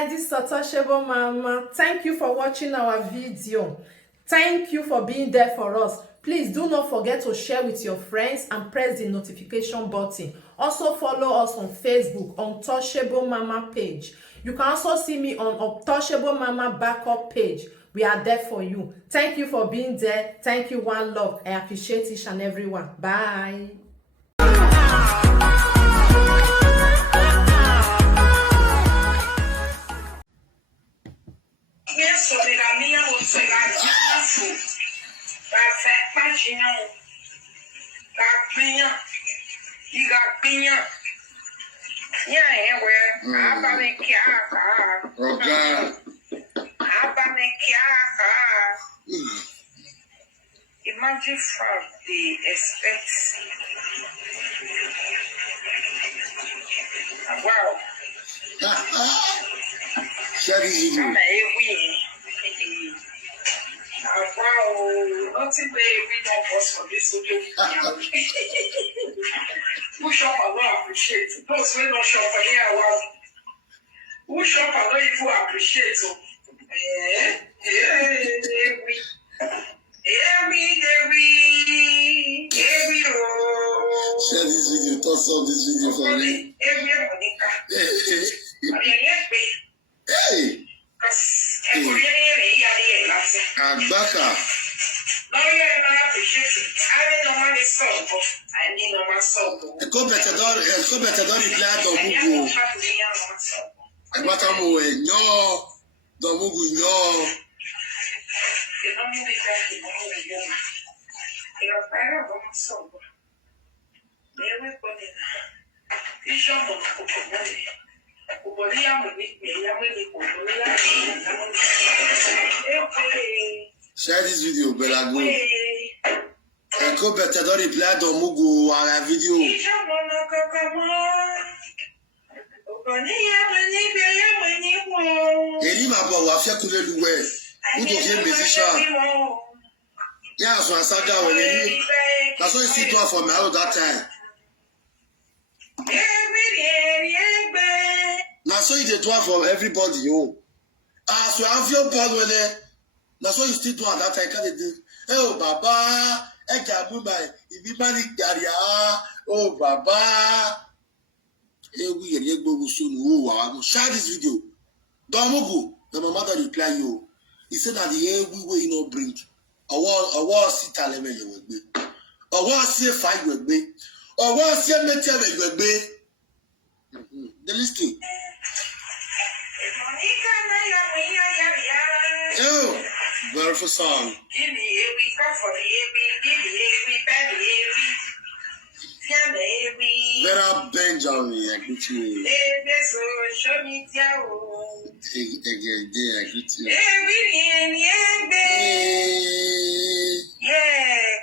guys, this is Satoshebo Mama. Thank you for watching our video. Thank you for being there for us. Please do not forget to share with your friends and press the notification button. Also follow us on Facebook on Touchable Mama page. You can also see me on Touchable Mama backup page. We are there for you. Thank you for being there. Thank you, one love. I appreciate each and everyone. Bye. Yes, so the Ramia was so like food. That's that passion. Got pinya. You got pinya. Yeah, where I'm a kiaka. Okay. I'm a kiaka. Imagine from the expect. Wow. Share this video. Wow, nothing we don't post for this video. Who shop I don't appreciate. Those who don't shop for here, who shop I don't even appreciate. Share this video. Toss up this video for me. Hey. Agbaka. Ẹ̀kọ́ bẹ̀tẹ̀ dọ́rí ilé àdọ̀múgù. Ẹ̀gbọ́ta mo wẹ̀ yọ́ dọ̀múgù yọ́. Share this video, Belago. Ẹ̀kọ́ bẹ̀tẹ̀ dọ́rí ilé àdọ̀múgù ara fídíò. Èyí máa bọ̀ wá fẹ́kúlẹ̀ luwẹ̀. Who to hear musician? Yeah, so I sat down with him. That's why you see one for my own that time. Now so you did one for everybody, oh. So I have your bad with it. That's why you still do that time. Can't do? Oh, Baba, I can't move my. If you manage career, oh, Baba. Hey, we are going to soon. Oh, share this video. Don't move. The mother reply you. He said that the air we will not bring. I want see talent you will be. I want see fight you will be. I want see metal you will be. The listing. Oh, beautiful song. Vera Benjamin, I greet you. Again, I greet you. Yeah,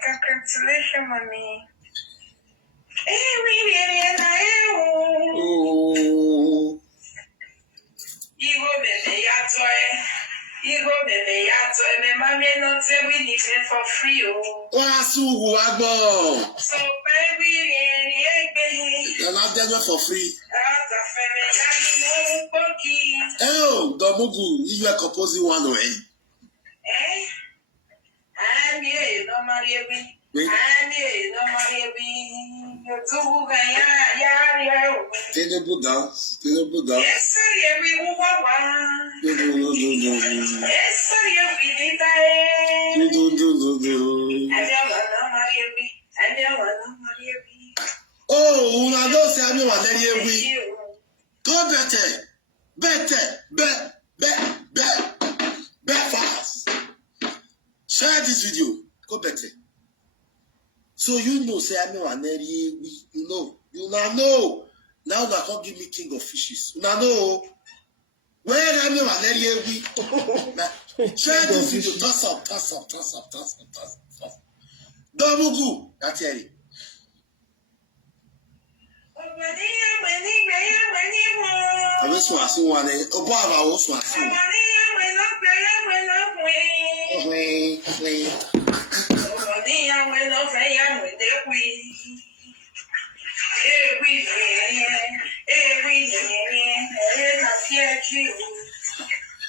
congratulations, mommy. Oh. For free. So, baby, you're not there for free. Oh, Domugu, you are composing one way. I'm here, no Maria. Tenable dance. Yes, sir, every woman. Yes, sir, every Oh, una don't say I'm not there. Go better fast. Share this video. Go better. So you know, say I'm not there. You know. Now that can't give me king of fishes. You know. Where I'm not there. Share this video. Toss up. Double go. That's it. I wish I see one. Oh, I also see.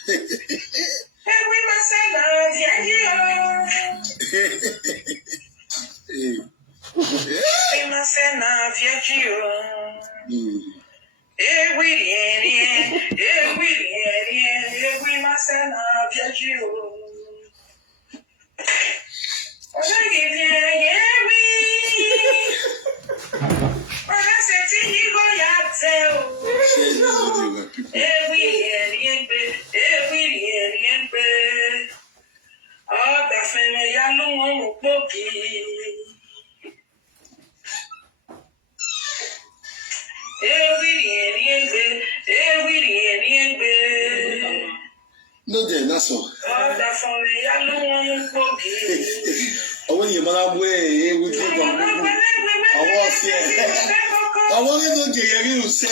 we must say love, yeah, we must say love, yeah, we must say love, yeah, No, then that's all. I want your mother way with you. I was here. I want to get you, sir.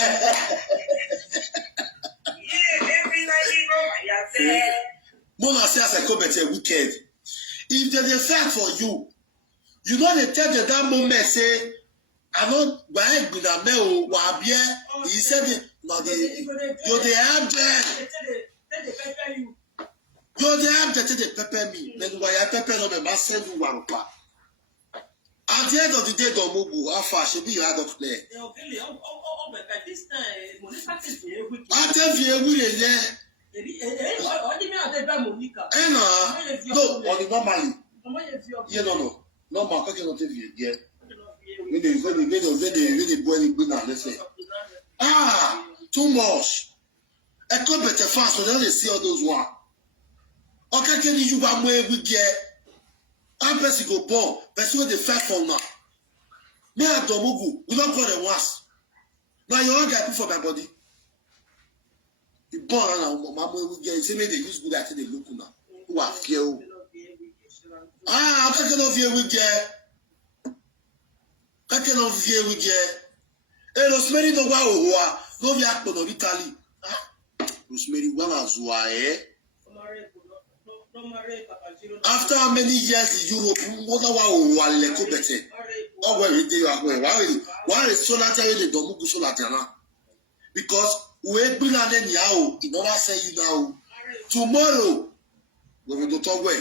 Mona says I come at a weekend. If there's a fact for you, you know they tell you that moment say, I know why good a male wabia. He said no they have there. You're the have to pepper me. Then why I pepper on the master do one part. At the end of the day, don't move. How far should be hard of play? I tell you, we no, on the normally. You no. Normal, I cannot tell you, yeah. When they boiling let's say. Too much. I come better fast, so then they see all those one. Okay, can you buy more we get? I'm person go born, person with the fat from now. Me and Domugu, we don't call them once. Now you all get for my body. You born and my boy we get. Say me they use good at the look now. Who are few? I'm talking of here we get. Talking of here we get. Hey, Rosemary no wa no vi akpo no Italy. Rosemary wana zuwa After how many years in Europe, what wa leko bete? Oh, where we dey agwe? Why is so that you don't move so that now? Because we bring an end now. In order say you now, tomorrow we will talk way.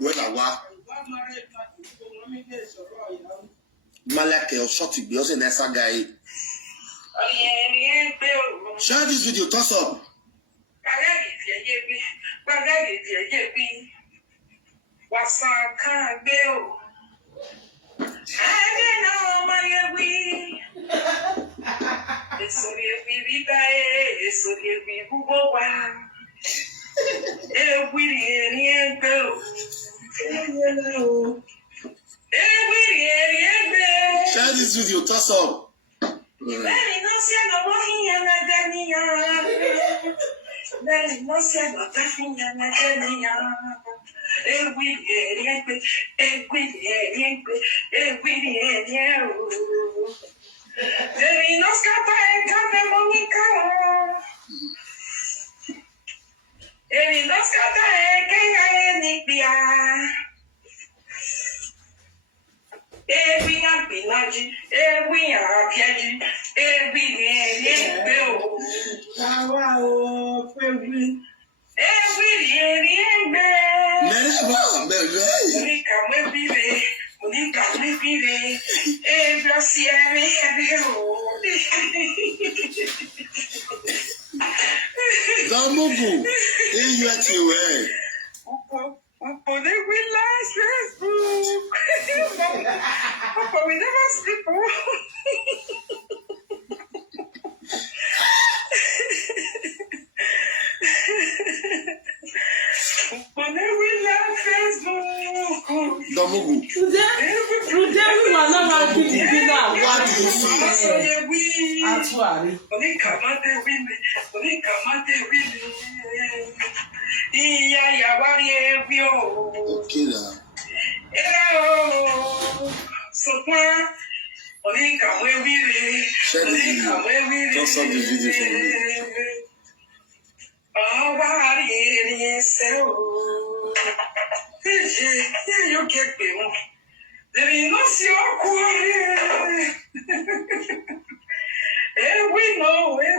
Well, Malake or short it because next guy. Share this video. Toss up. Share this video. Toss up. We never sleep.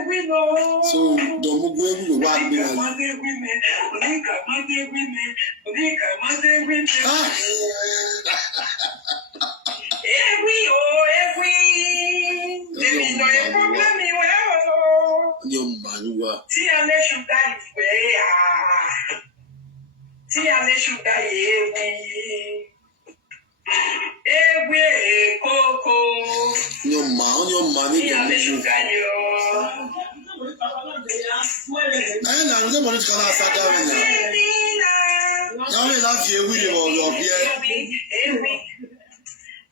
we know. So don't move where we want me. Your man, you are. Your man, and I'm the one who's gonna start down now. Now we love you, we will be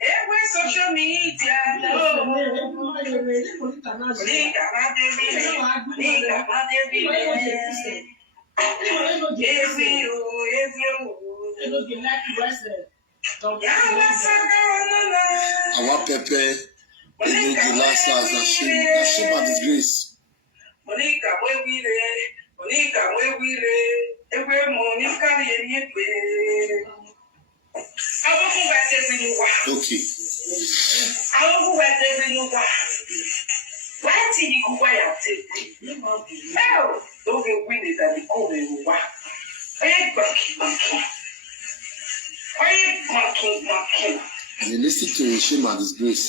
every social media, no. Our Pepe, Enogie last house, that shame and disgrace. Monica, where we lay, every Monica, Okay. Why did you go away? Oh, don't get winning that you go away. You listen to shame and disgrace.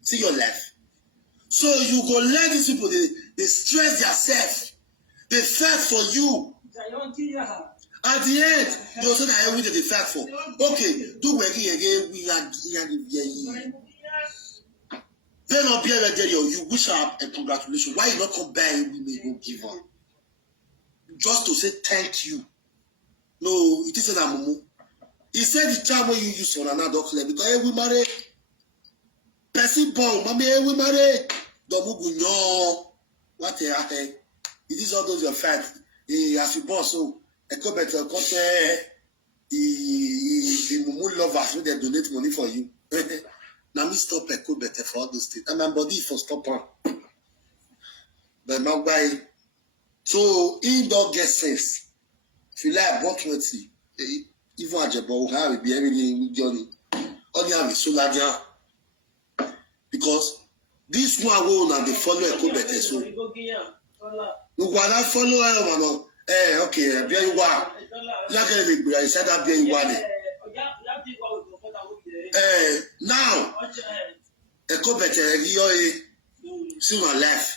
See your life. So you go let these people, they stress themselves. They fight for you. At the end, you also that every day they fight for. Okay, do working again. Then up here you wish her a congratulations. Why you not come back and we go give her? Just to say thank you. No, it isn't a mumu. He said the time when you use for another club because we marry. Person born, mommy, we marry. Domugu no. What the heck? It is all those your facts. As you born, so a couple better the mumu lovers when they donate money for you. Now me stop a couple better for all those things. And my body for stop on. But not by. So indoor get sense. If you like about 20, even at Jabo, how will be everything journey. Only have a solar down. Because this one will not follow a couple better. So you wanna follow okay, be you want. Like I said that be you want. Now a couple better see my life.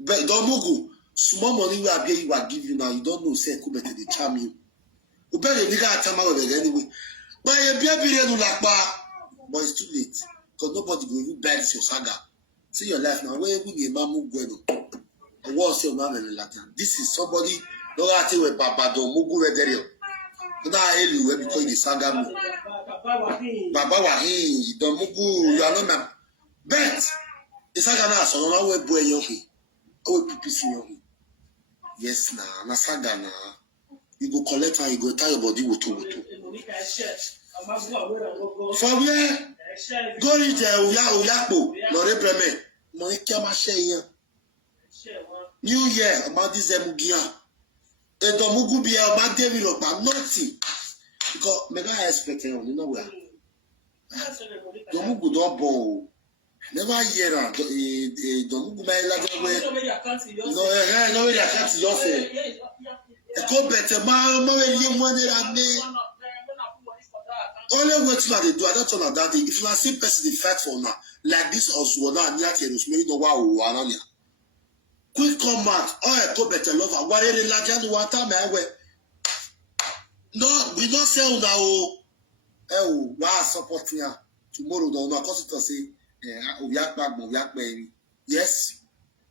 But don't move. Small money will be you are give you now. You don't know say couple better they charm you. You better nigga time out anyway. But you be like but it's too late. Because nobody will even buy your saga. See your life now. Where we get mamu bueno. The world say man in Latin. This is somebody no I tell you Baba do mugu wederio. But I hear you because the saga mu. Baba wahi do mugu you are not bet. The saga na so no we boy yohi. O PPC yohi. Yes na saga na. You go collect and you go tie your body with two. For where? Go in there, Uyakpo, Lore Breme, Monica Machine. New Year, about this Emugia. A Domugubia, about David of nothing. Because Mega expecting on nowhere. Domugu don't bow. Never hear a Domugu by Lagaway. No, I can't see your face. A co-better, Mamma, you wanted at me. Only what you do, I don't know that if you are see person the fact for now, like this also now, near to maybe no wow, quick comment, oh, a go better lover, what any larger water, man, no, we don't sell now. Oh, wow, support here tomorrow, don't know, because it say, yak baby. Yes,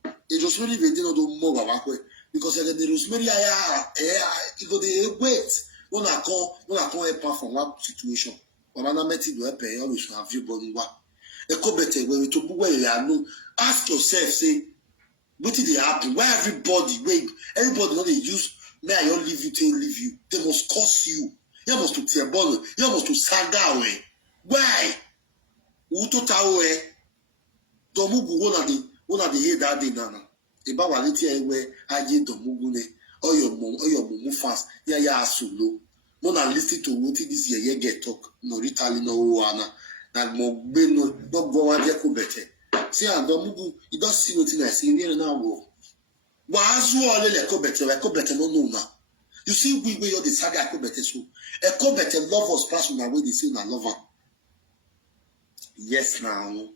it was really they didn't do more about it because the rosemary, it go the wait. When I come apart from one situation, when I met you, I always have everybody what. A co better when we talk where you are no. Ask yourself, say, what did they happen? Why everybody know they use may I not leave you till leave you. They must curse you. You must to tear ball, you must to sag away. Why? Uto tawe. Domugu one of the head that day nana. Eba waliti ewe aje domugu ne. Oyo mumu fast. Ya solo. Mona listen to what this year get talk. No ritali no wana. Na mo be no go wan ko bete. See and domugu, you don't see nothing I say here now wo. Wa azu ole le ko bete no na. You see we you're the saga ko bete so. E ko bete love us pass na way they say na love am. Yes now.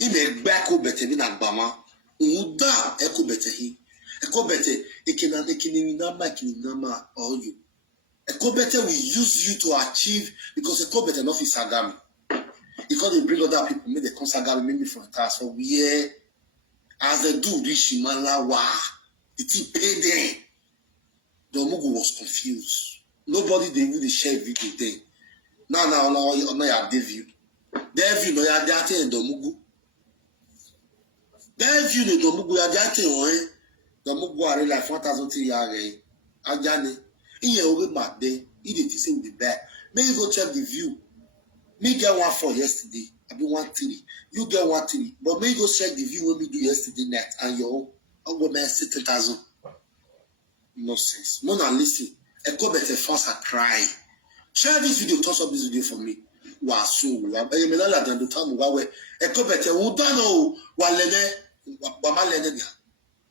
Ime gba ko bete bi na gbama. Uda e ko bete hi. E ko bete ekini nama all you. E ko bete will use you to achieve because e ko bete no fit sagami. Because they bring other people, make the consagami maybe for a task. So we as they do reach Malawa, the thing paid them. The Mugu was confused. Nobody they even share video then. Now you have Deview. Deview no ya date and the Mugu. Deview no the Mugu ya date on the Mugu are like 4,000 years. Ajane. Iye oge made. He did the same with the back. May you go check the view. Me get 1.4 yesterday. I be 1.3. You get 1.3. But me go check the view when we do yesterday night and your own woman 60,000. Nonsense. Mona listen. I go better fast and cry. Share this video. Toss up this video for me. Wow, so I am not than the time where I go better. Who don't know what lene?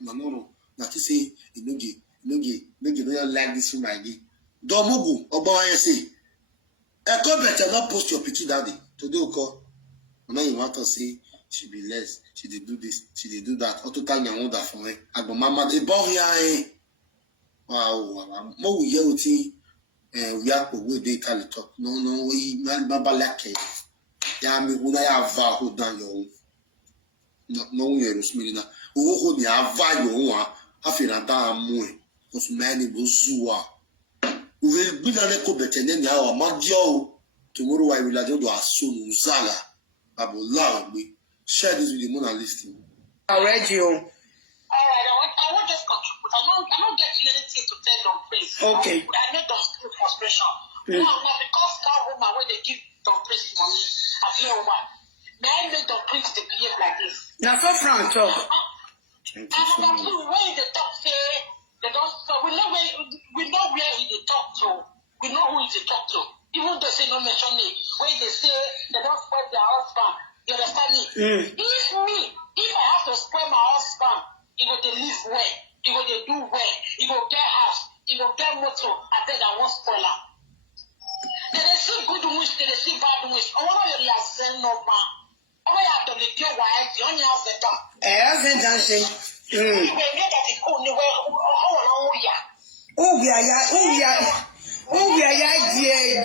No. Not to say Enogie. Don't like this from my day. Domugu. Obo I say. I go better not post your picture daddy. Today call. Now you want to say she be less. She did do this. She did do that. All to time you want that for me. I go mama the boy here. Wow. Mo we hear uti. We are we dey tell talk. No. We mama like it. Ya me una ya va hold down your. No we are smilina. Who hold ya va your one. Afina da amu. Cause many bozua. We will be na ko betene na wa madio. Tomorrow I will do a soon Zala. Abullah, we share this with the Mona listing. Already, you. All right, I want just contribute. I'm not getting anything to tell Don Prince. Okay. I made Don Prince frustration. Now, because that woman, when they give Don Prince money, I feel what? May I make Don Prince to behave like this? Now, for front, talk. And when the talk say, they don't, so we know where he they talk to. We know who he talk to. Even they say no mention name, when they say they don't spoil their husband, you understand me? If I have to spoil my husband, he go they live well, he go they do well, he go get house, he go get motor, I bet I won't spoil her. They see good wish, they see bad wish. I want to listen no man. I want to have the deal why the only house the top. That's it, dancing. We know that it's only where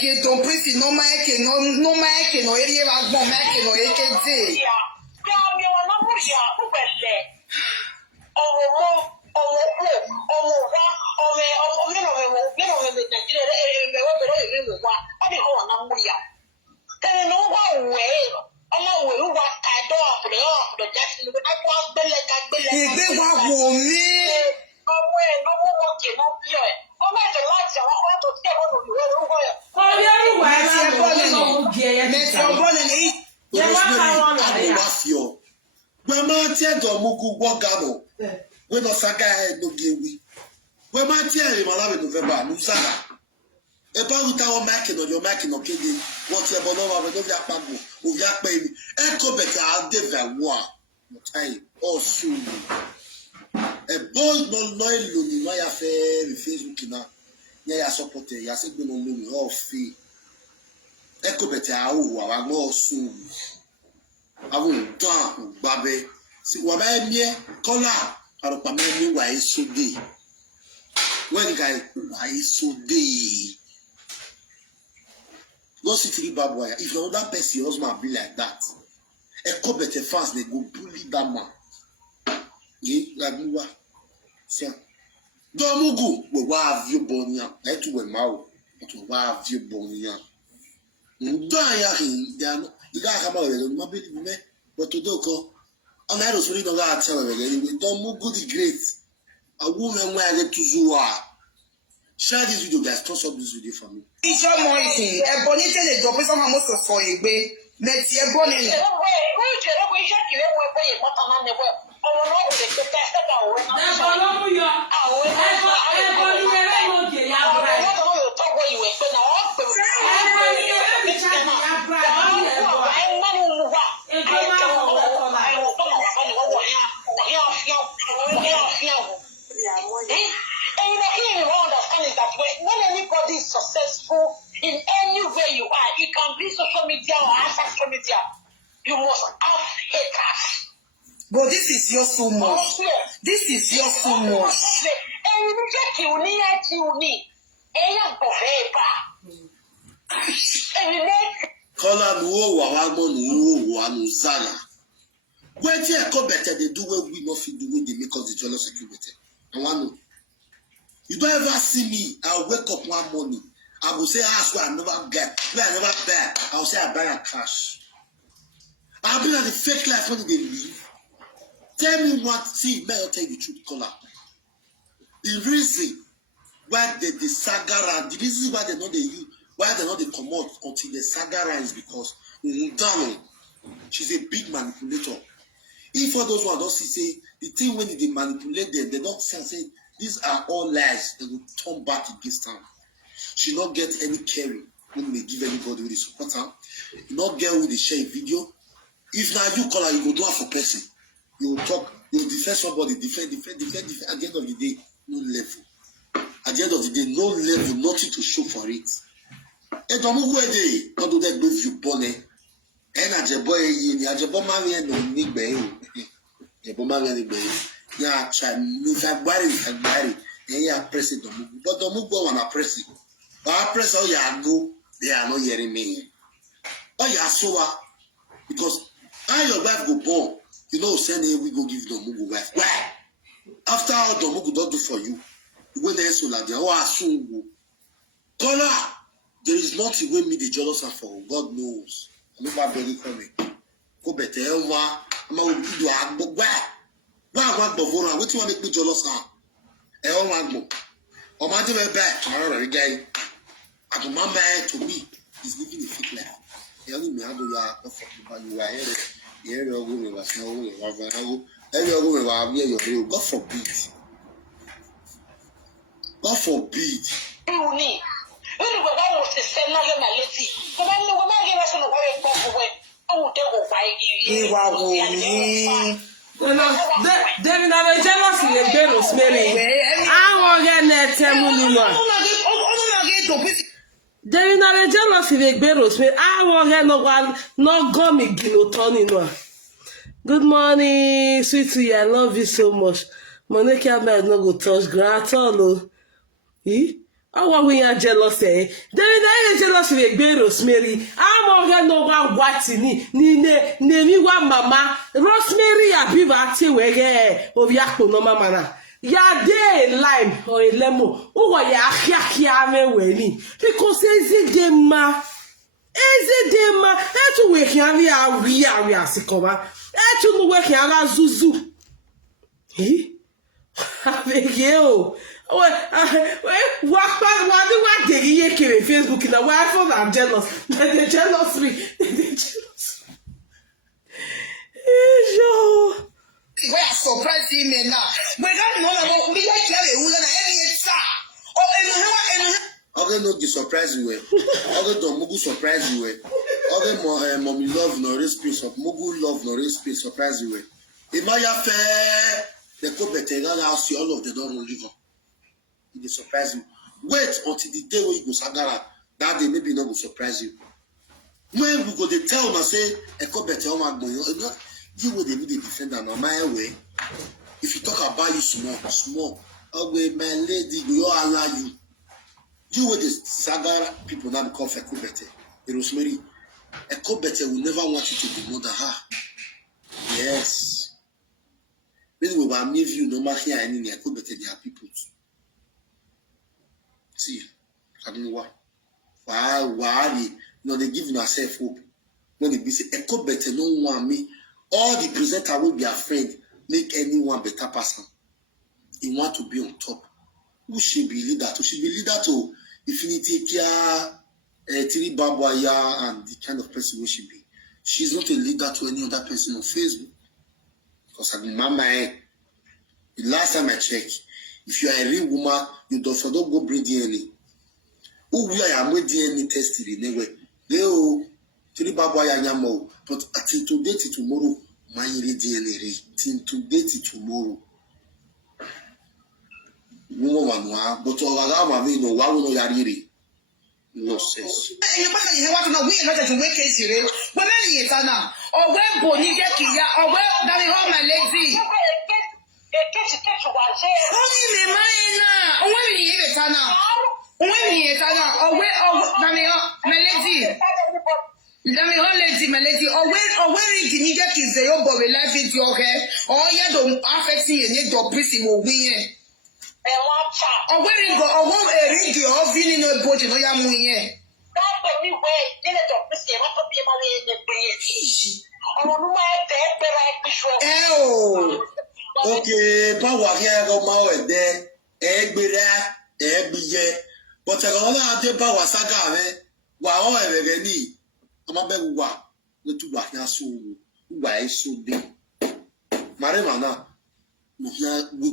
Get Don Prince, no make no area of no make no AKT. Mugu Wagamo. When the saga had no giwi. When my tear in November, Nusana. About our macking or your macking or kidding, what's your bonova with your pago, with your baby, echo better, I'll give that war. Time or soon. A boy no loyal, my affair, Facebook now. Yeah, I support it. I said, no, no, fee. Echo better, I'm more soon. I won't down, Babe. Si wabaye mie kola aropa me wa iso dey when the guy wa iso dey no see three bad boy if another person husband be like that e go better fast they go bully that man ye like me wa see domugu we wa avio bonia e tu we ma o to wa avio bonia ndo ya hin dan the guy come out we no believe me but to do ko on that was really not tell again. Don't move good great. A woman where I get to Zua. Share this video, guys. Toss up this video for me. It's your morning. A bonnet and a drop is on most of for you, babe. Meti e boni. When anybody is successful in any way you are, it can be social media or outside social media, you must have haters. But this is your so much. This is your so much. Kola no wawagbo no wanu zaga. Where ti eko better they do what we not fit do when they make us the jealous security. I want to know. You don't ever see me. I'll wake up one morning. I will say, where I never get, where I never buy. I'll say I buy a cash. I've been at the fake life when they live. Tell me what. See, may I tell you the truth, Kola. The reason why the saga, the reason why they know they use, why they know they come out until the saga is because she's a big manipulator. If all those who don't see, say the thing when they manipulate them, they don't say these are all lies. They will turn back against her. She not get any caring when they give anybody with the support her. You not get with the share a video. If now you call her, you go do her for person. You will talk. You will defend somebody. Defend. At the end of the day, no level. At the end of the day, no level, nothing to show for it. And don't move where they not do that with you, Bonnie. And I just boy, I just boy, marry and no need be. You boy marry and be. Yeah, try. If I marry, yeah, press it. Don't move, but don't move. Go on, I press it. But I press how you go. They are not hearing me. Oh, you are so because how your wife go born. You know, send we go give Domugu wife. Why? After all Domugu don't do for you, you go there so like oh assume go. Kola, there is nothing when me the jealous are for. God knows. I'm not very coming. Go better. I'm going to do a why? Why I want Bavora? What do you want to make me jealous of? I want more. I'm not doing back. I don't know again. I go my man to me. He's living a fake life. He only me I go ya you are here. Here you go me was no way. God forbid. God forbid. David, I'm jealous of the girl Rosemary. I won't get that anymore. David, I'm jealous of the girl Rosemary. I won't get no one, no gummy guillotine. Good morning, sweetie. I love you so much. Monica, I no go touch grass at all. I want we are jealous, eh? David, jealous of the girl Rosemary. I won't get no one watching ni one mama. Rosemary, I be back to where of Yako no mama. Ya de lime or a lemon. Oh, ya me weni. Because is it ma? Etu we can we are sikoma. Etu no we can zuzu. Abegeo. What did you hear Facebook in the wife of I'm jealous. They jealous me. They jealous. We are surprising me now. We don't know we like who gonna any star. Other no the surprise you. Other don't Mugu surprise you. Other mommy love no space of Mugu love no space surprise you. If my affair the co-better I'll see all of the don't live. It surprise you. Wait until the day when you go Sagara. That day maybe not will surprise you. When we go they tell me say a co-better you will be the defender on my way. If you talk about you small, okay, my lady, we all allow you. You will the Sagara people now become a co-better. Rosemary, a co-better will never want you to be mother her. Yes. When we will leave you no matter here any a co-better, they are people. See, I don't know why they give yourself hope. When they be say a co-better no want me. All the presenter will be afraid make anyone better person. He want to be on top. Who should be leader to? Should be leader to Infinity Kia, Tiri Babwaya, and the kind of person we should be. she's not a leader to any other person on Facebook. Because I remember the last time I checked, if you are a real woman, you don't go bring DNA. Who we are with DNA tested anyway. They oh, but until today to tomorrow, my DNA till today to tomorrow. No one but all I know why we know no sense. You better you want to know we not to wake case you. But then you now. Or where Bonnie get here, or where that is all my lady. Only me mine now. When we hear it now. When we hear it now. Or where my lady. Dami ho lady my lady. Or where you need get is the obo we life it your hair. Or you don't affect you need your prison will be. Or where you go, or where you go, or feeling no boat, no yamu here. Okay, power here go my there, egg be but I don't know the power saga, wow, any. I'm a beg what the two back now so why so big. Maremana. We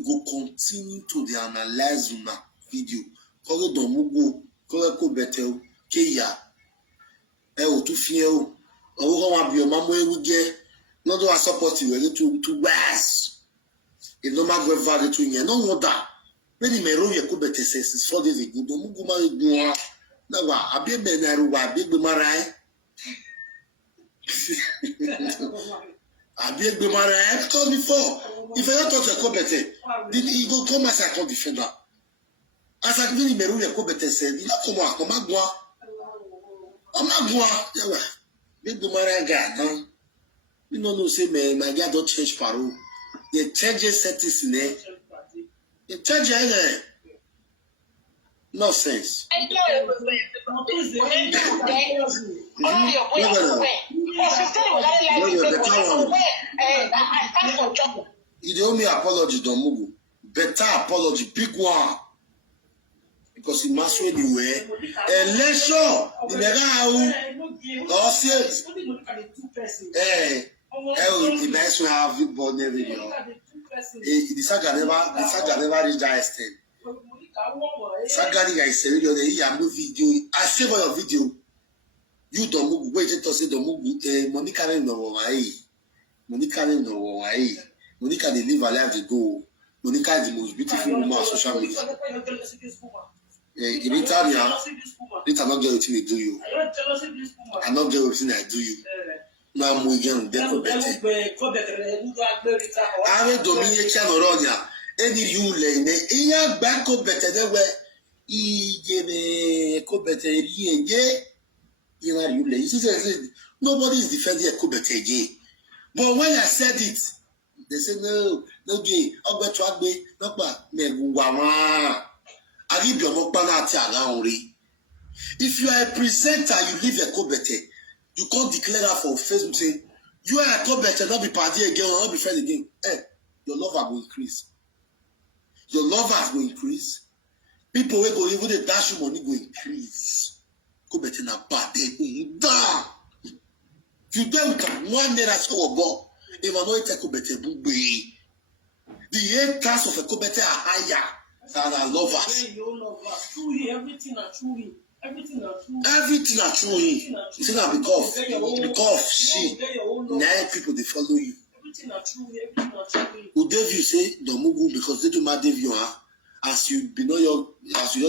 go continue to the analyze una video. Kolo domugo, kolo ko betel, keya. O tu fie o. O go wa bi o mamo ewu je. No do support you to west. If no mag value to you, no wonder. When the mero ye ko betel says 4 days ago, domugo ma egun na wa abi be na ru wa bi gbe marai. Abi gbe marai. I told before. If I don't touch a compete, then he go come as a co-defender. As I really meru a compete said, you come on, Amagua. Yawa. Big Maraga, no. You know, say, my God don't change Paro. The changes settings in there. The changes, no sense. You owe me apology, Domugu. Better apology, big one. Because he must win the way. Election, the mega or says, the best we have you born every year. The saga never reached that extent. Saga guys, I move video. I save your video. You Domugu, wait to say Domugu, Monica no why. Monica no why. Monica they live her life they go. Monica is the most beautiful woman on social media. In Italia, it not get anything they do you. I not get anything I do you. Now I'm again deco better. I will dominate Canoronia. Any you lane, a banco better than where he co better ye. You see, nobody is defending a co better ye. But when I said it, they say no gay. Ogbe to agbe, no pa me wawa. Ari bi omo pa na ti around re. If you are a presenter, you live a co-better, you can't declare that for Facebook saying you are a co-better, not be party again, or not be friend again. Your love will increase. Your love will increase. People will go even the dash money will increase. Co-better na bad day. You don't one day that's all about. If I know it's a co-better, the 8 class of a co-better are higher than a lover. Everything are true. You see that because she 9 people they follow you. Who Dave you say Domugu because they do my Dave you are as you know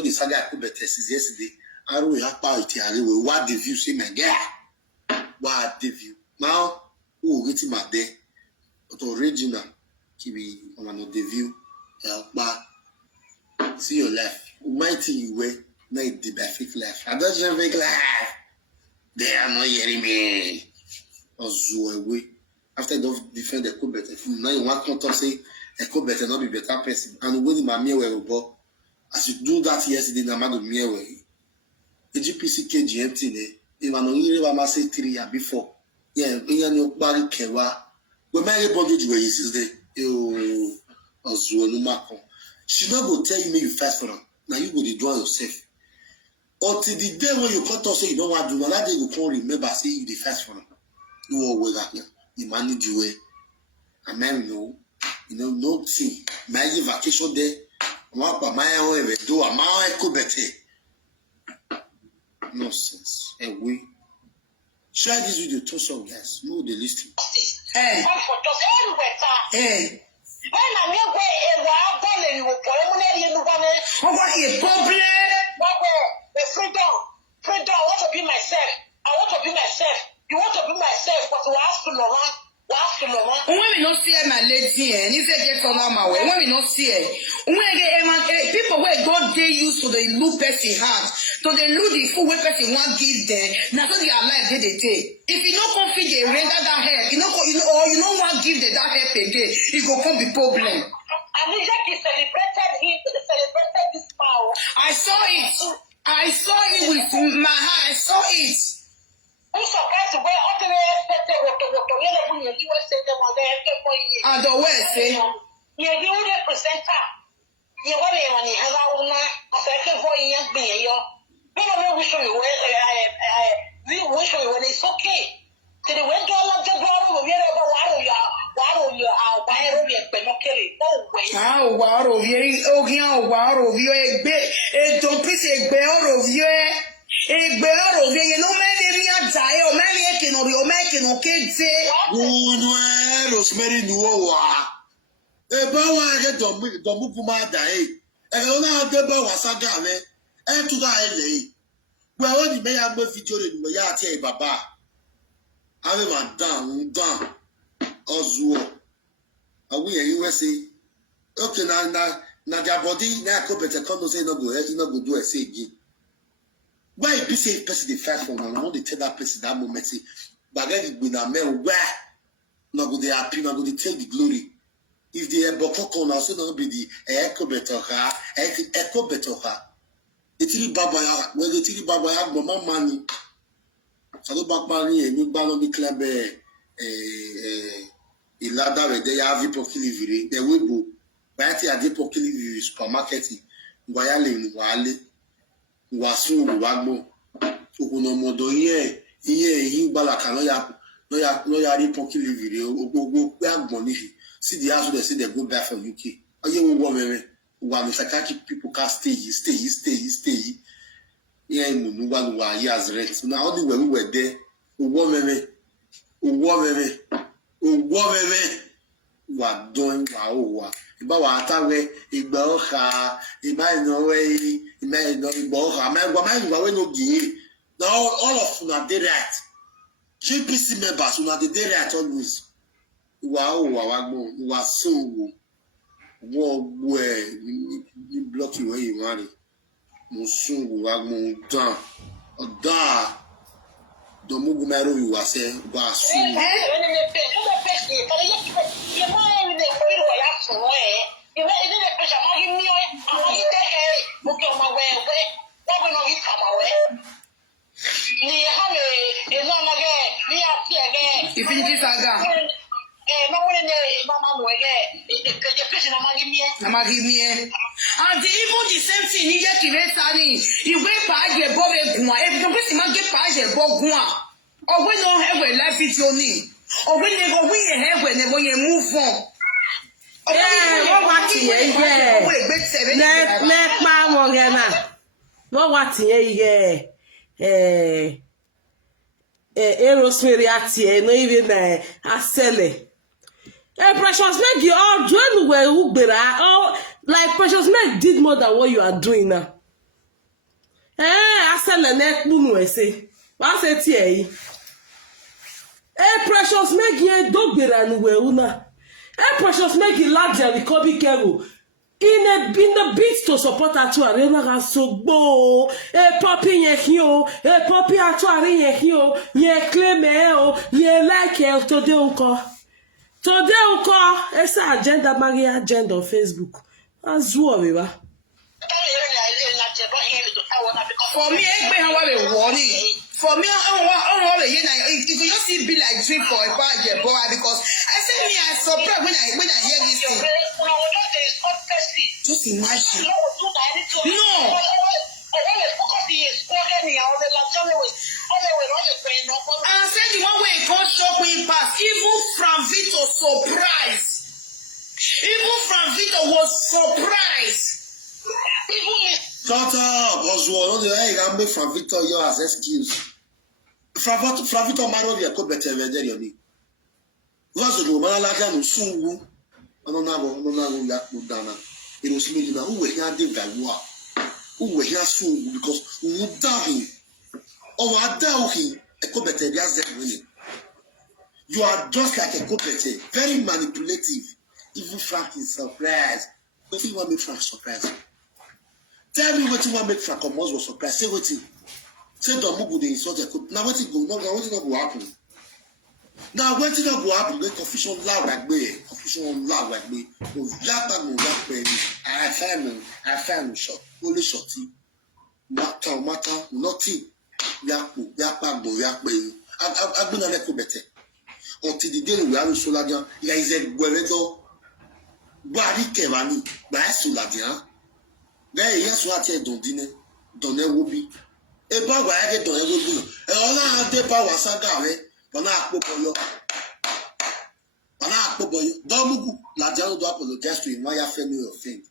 the saga I could since yesterday. I don't have power to what Dave you say my girl. What Dave you now who get him at there but original Kibi on an Dave but see your life mighty you way. Made the fake life. I don't have fake life. They are not hearing me. Away. After they defend the co better, now you want to say a co better not be better person. And when my mere way, as you do that yesterday, the man of mere way. The GPC KGMT, if I know you ever say 3 years before, yeah, we are no body kewa. When my bondage where is there, you she not go tell you you fast for them. Now you go to do yourself. Until the day when you cut off say you don't want to do that day you can't remember say you the first for them. No way that the money the way. I mean no see. My vacation there. My own do a my better. Nonsense. And we share this video to some guys. No, they listen. Hey. Hey. What about a problem? Freedom, I want to be myself. You want to be myself, but you ask to no one. When we not see my lady, and if they get on my way, when we not see it, when people where God they used to the loop person heart, to the loop the full way person want give them, now so they are life they take. If you don't confide they render that help, you don't want give them that help again, it go come be problem. And he celebrated this power. I saw it with my heart. I saw it. I'm surprised where all the way expected what you USA them on the And the West, eh? Yeah, you will represent her. You want to money, and I will not. I said, for young being your. We don't wish you we wish you when it's okay. To the window of the door, we are about you are by a penokeri. No way. Oh, wow, of you, a bit, a don't piss a bear of you. A bear of you, no man, die or making or you're making or kids say. Rosemary Nuowa. A bower get Domukuma die. And all the bower sagame. And to die. Well, only may have no feature in Mayate Baba. I'm down. Ozuo. Are we a USA? Okay, now their body now come better come say no go do a say again. Why be say person the first one and I want to tell that person that moment say but then we na men where no go they happy no go they take the glory. If the bokoko na so no be the echo better ha echo better ha. Etiri baba ya when the tiri baba ya mama money. So do back money and you ban on the club il a d'ailleurs ya vu pour qu'il livrer des webo ba ti ade pour qu'il livrer supermarket wa ya le wa ale wa sun wa gbo okuno modo yin gba la kan no ya ri pour qu'il livrer ogbo pe agbon ni see the house they say they go back from UK oye wo meme wa mi sakaki people can stay yeah nu wa years rent now all the way we were there wo meme wa don wa iba wa tawe igba oha iba inowe igba oha ma we no gi now all of una dey right GPC members una dey right always wa gbo wa so wo ni block you where you marry mo sun wa gbo dan oda Domugu mero you are saying ba su and even the same thing you get to you wait by the boy if the person get by the boy or when no have a life is your need or when they go we have when you move on. What watching let my morgana. What watching Rosemary no even Asele. Precious Meg, you all join where who better all like Precious Meg did more than what you are doing now. Asele neck bunu say. What say tie? Precious Meg ye do better no where una. Precious Meg larger because be careful. In the bid to support atu arena ga so gbo papi yen hio papi atu arena hio ye claim ye like today unko esa agenda magi agenda on Facebook azu we ba for me egbe han wa be warning for me if you just see be like drink for a bag boy because I say me I surprised when I hear this thing. Just imagine. No. I said the one way it can't shock Shut up, Oswald. Hey, I'm made from Victor. You as excuse. From Victor, my lord, you could better than you. Was the woman like that? Soon, I don't know that. It was me now. Who were here? Did that? Who were here soon? Because we would die. Oh, I doubt him. A could better than you are just like a cooperative, very manipulative. Even Frank is surprised. What do you want me Frank surprised? Tell me what you want me Frank almost was surprised. Say what you say. Don't move with the insult. Now what it go? No, what it not go happen? Now what it not go happen? Make confusion loud like me. Confusion loud like me. No, that baby. I found shot. Only shorty. Matter, nothing. Yakpa. I've been a little better. Until the day we are in Soladian, there is a Gueredo Bari Kevani, by Soladian. There is what I don't dinner, don't will be. A bag I get on a good dinner. And all I have the power Sagare, but not Popoyo. But not Popoyo. Domugu, Ladiano do apologize to him. Why you family of thing?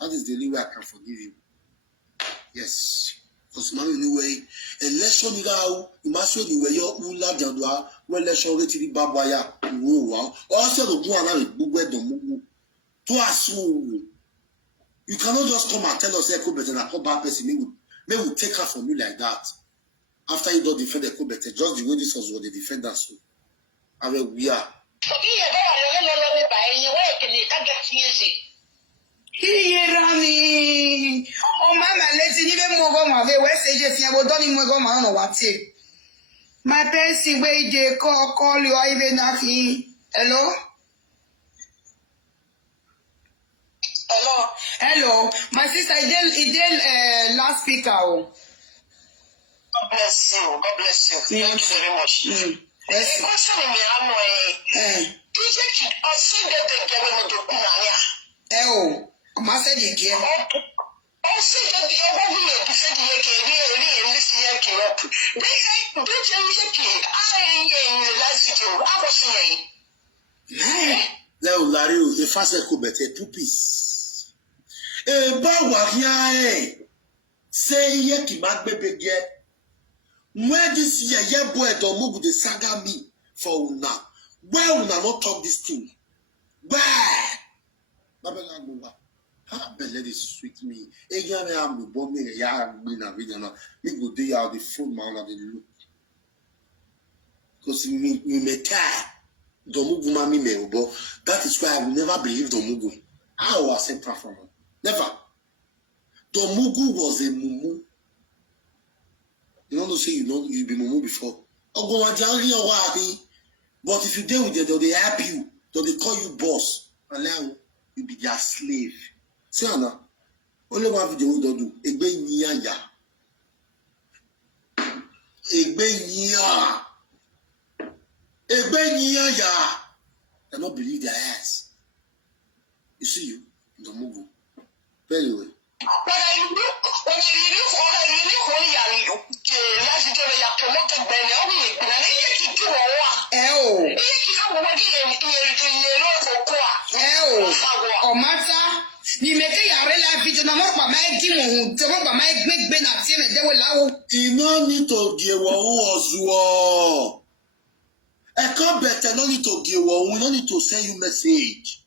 That is the only way I can forgive you. Yes. Because man anyway, election nigga, you must say you were your ula jandwa, when election rate the babaya, wow. Also the one I will bugwe domugu. To assume you cannot just come and tell us Eko better and a bad person. May we take her from you like that. After you don't defend Eko better, just the way this was what they defend us. So, I mean, we are. Rami. Oh, mama, let's even move on my way. West Agency, I will don't even go on what's it. My person, wait, they call you, I even nothing. Hello? Hello. My sister, it did last speaker. God bless you. God bless you. Thank you very much. Yes. The question in me, I see that they get into Kunania. Oh. I said it again. I see that the other way to say the Yaki, and this Yaki up. They Leo Larry, the first echo better 2 piece. Bawa here, say Yaki back baby get. Where this year, boy, don't move the saga me for una. Where una not talk this thing? Where? Babylon Mova. Ah, but let it sweet me. Again, I am the bombing a yard, me na video now. Me go day out the phone, man, of the look. Because me may tie. Domugu mami me obo. That is why I will never believe Domugu. I will accept from her. Never. Domugu was a mumu. You don't know say you be mumu before. But if you deal with them, they help you. They call you boss. And you be their slave. See Anna, only one video we don't do. Egbe niya. They don't believe their ass. You see you, the mugu. Very well. You make a video no more by my demon, to by my big ben at him, and they will allow. You no need to give what I can't better no need to give one, we don't need to send you message.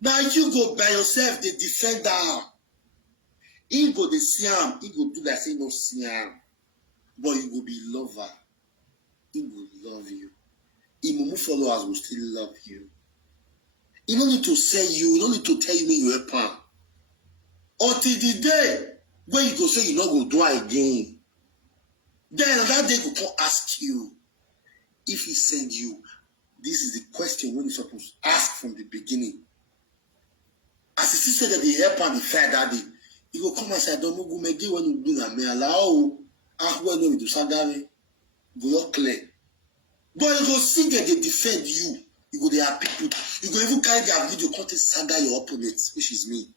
Now you go by yourself, the defender. He go the siam, he go do that say no siam. But you will be lover. He will love you. He will move followers will still love you. He don't need to say you don't need to tell me you help him. Until the day when you go say you not go do it again. Then that day go come ask you if he send you. This is the question when you're supposed to ask from the beginning. As he said that he help him the fair that day, he go come and say, don't go make it when you do that. Me allow when you do sagari go clear. But you go see that they defend you. You go there are people. You go even carry their video content saga your opponent, which is me.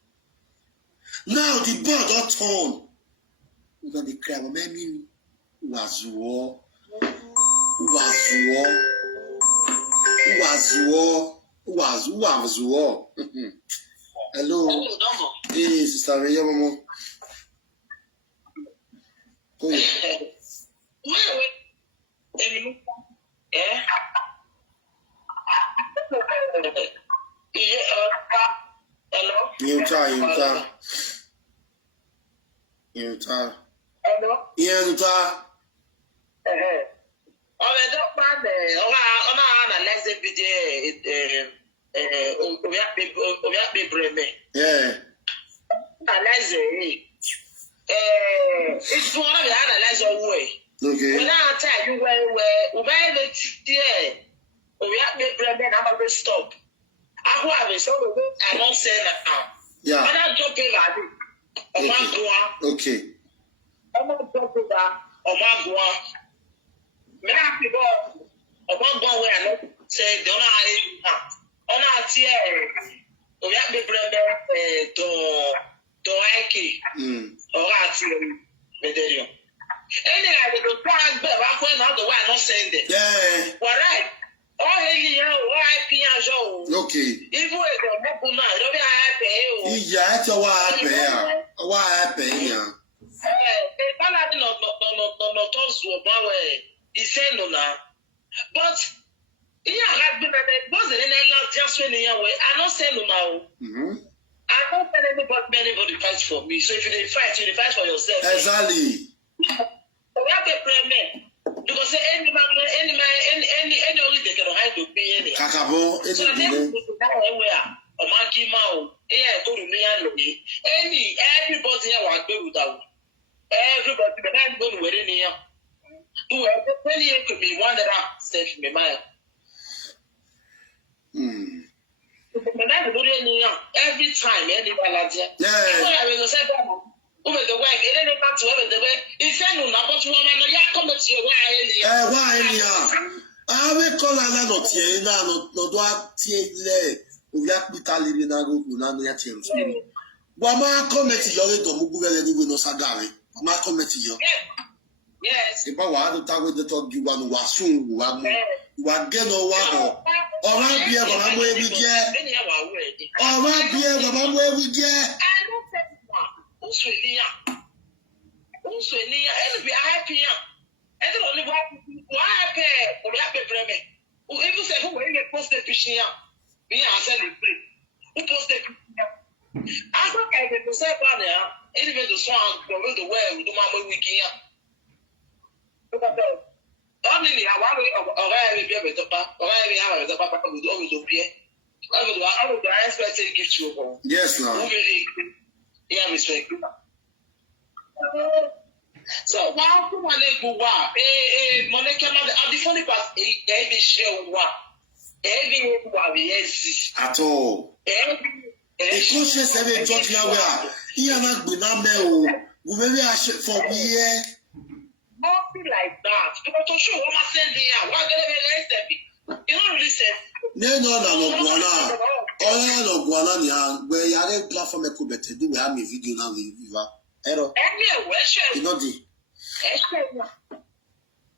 Now the ball don't turn. You got the crab. Maybe was war. Hello. Hey, Sister Ray, Mama. It's one of the analyze your way. Okay. When I tell you where we have it there, we have to bring them. I'm going to stop. I have it. So I don't say that now. Yeah. I'm not joking about it. Okay. I'm not joking about it. Me na fi go where I know say don't know we have to bring them to Ike. Or medallion. Any I will brag but I not the way I not saying it. Yeah. All right. Oh, Okay. Even if you're not good now, don't be happy. Yeah, it's a while pay. Yeah. But yeah, I've been wasn't in a lot just when I don't say no now. I don't tell anybody fight for me. So if you fight for yourself. Exactly. We have a plan. Because any only they can hide to be any. Kakabo, So everybody here will go without. Everybody, but I'm going with any here. Do everybody could be one that I said to me, man. Every time, anybody. Yeah. I will say, over the way, it ain't about to over the way. If I know not what you want, I come to your way. Why, I will call an annotate, no, do I take we have to tell you now, no, change. Wama comment your little Mugu and no Sagari. Ma comment you. Yes. If I want to talk with the talk, you want to assume you are getting over. Or I be able where we get. Or I be able where we get. Also, and be happy. And only why pay or happy premium. Who even say who will post the fishing? Me, I said it. Who posted? I thought I could say, brother, even the song, go with the way we do my weekend. Only I want to be able to papa, or I have the papa with all the beer. I would expect to give you. Yes, no. Yeah, respect. So, wow, come on, Monica, the funny part, every show, every yes. At all. The conscious every judge here, he and I will not know. We very ashamed for me. Nothing like that. Because to show what I said there, what you don't really say. No, Guana, where you are a platform, I could better do. We have a video now. Error. You know the.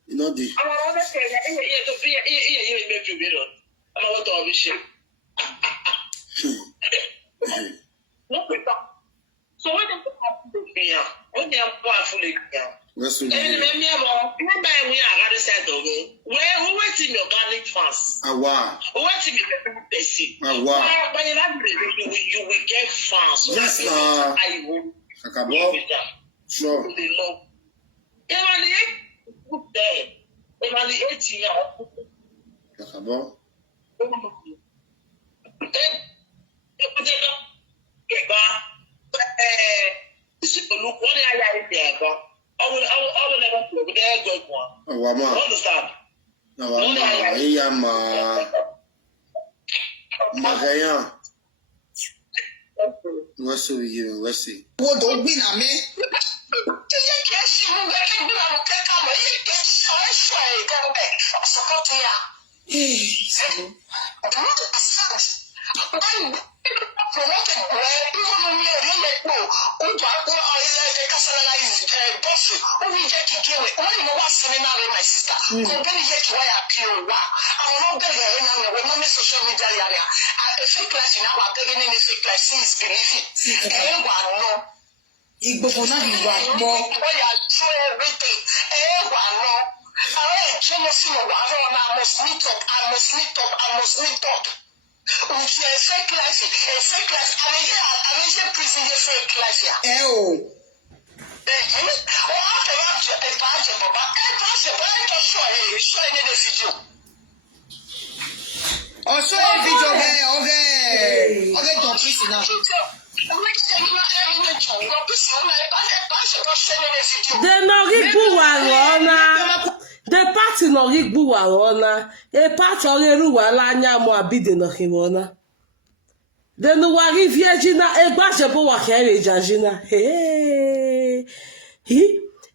You know the. I'm always saying that to be here. I'm not all this shit. So when they have to be here, when they are powerfully here. Yes, we we are rather said, where who went in organic fans? Who went in the person? But you will get fans. Yes, I will. Sure. They love. Even the 18 years. Look, what I there, I will never go there. Good one. Understand? Magaya. Let's see. What don't win, I mean? Igbofona bi wa mo. Boy, I show everything. I must meet up. I must meet up. Which is fake class. Fake class. I'm a prison fake class. Oh. Also a video okay. Okay, don't please now. The Enogie Wahala. The party Enogie Wahala. A part of the Wahala mo abide no himona. The Enogie Virgina e gbasebo wa kere jajina. Hey. He.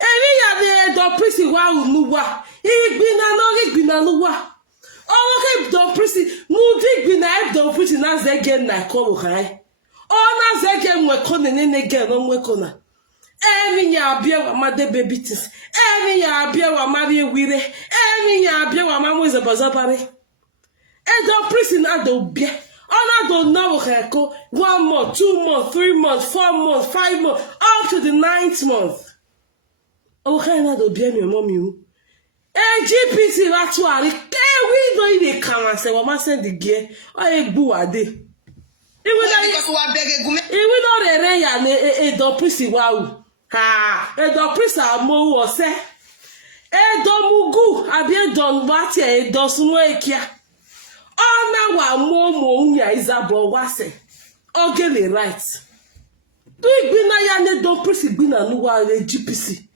Eri ya the prisi wa unuwa. Igbina Enogie gbina nuwa. Oh, okay, don't prisi. Mudi gbina don't prisi na zege na komo kai. Oh, na zege mwekone nene ge no mwekona. Emi ya abia wa made baby tis. Emi ya abia wa mari wire. Emi ya abia wa mamwe zabazabare. E don prison na do bia. Ona do know heko 1 month, 2 months, 3 months, 4 months, 5 months, up to the 9th month. Okay, na do bia mi mommy o. GPT ratuari. We do ile kan se wa ma send the gear. O egbu ade. Iwe no rere ya ne e do prison wa o. Ha, edo prisa mo ose. Edo mugu, abi edo nwati edo sumo ekia. Ona wa mo unya izabo wase. Ogele right. Do igbina ya ne do prisa igbina nuwa re GPC.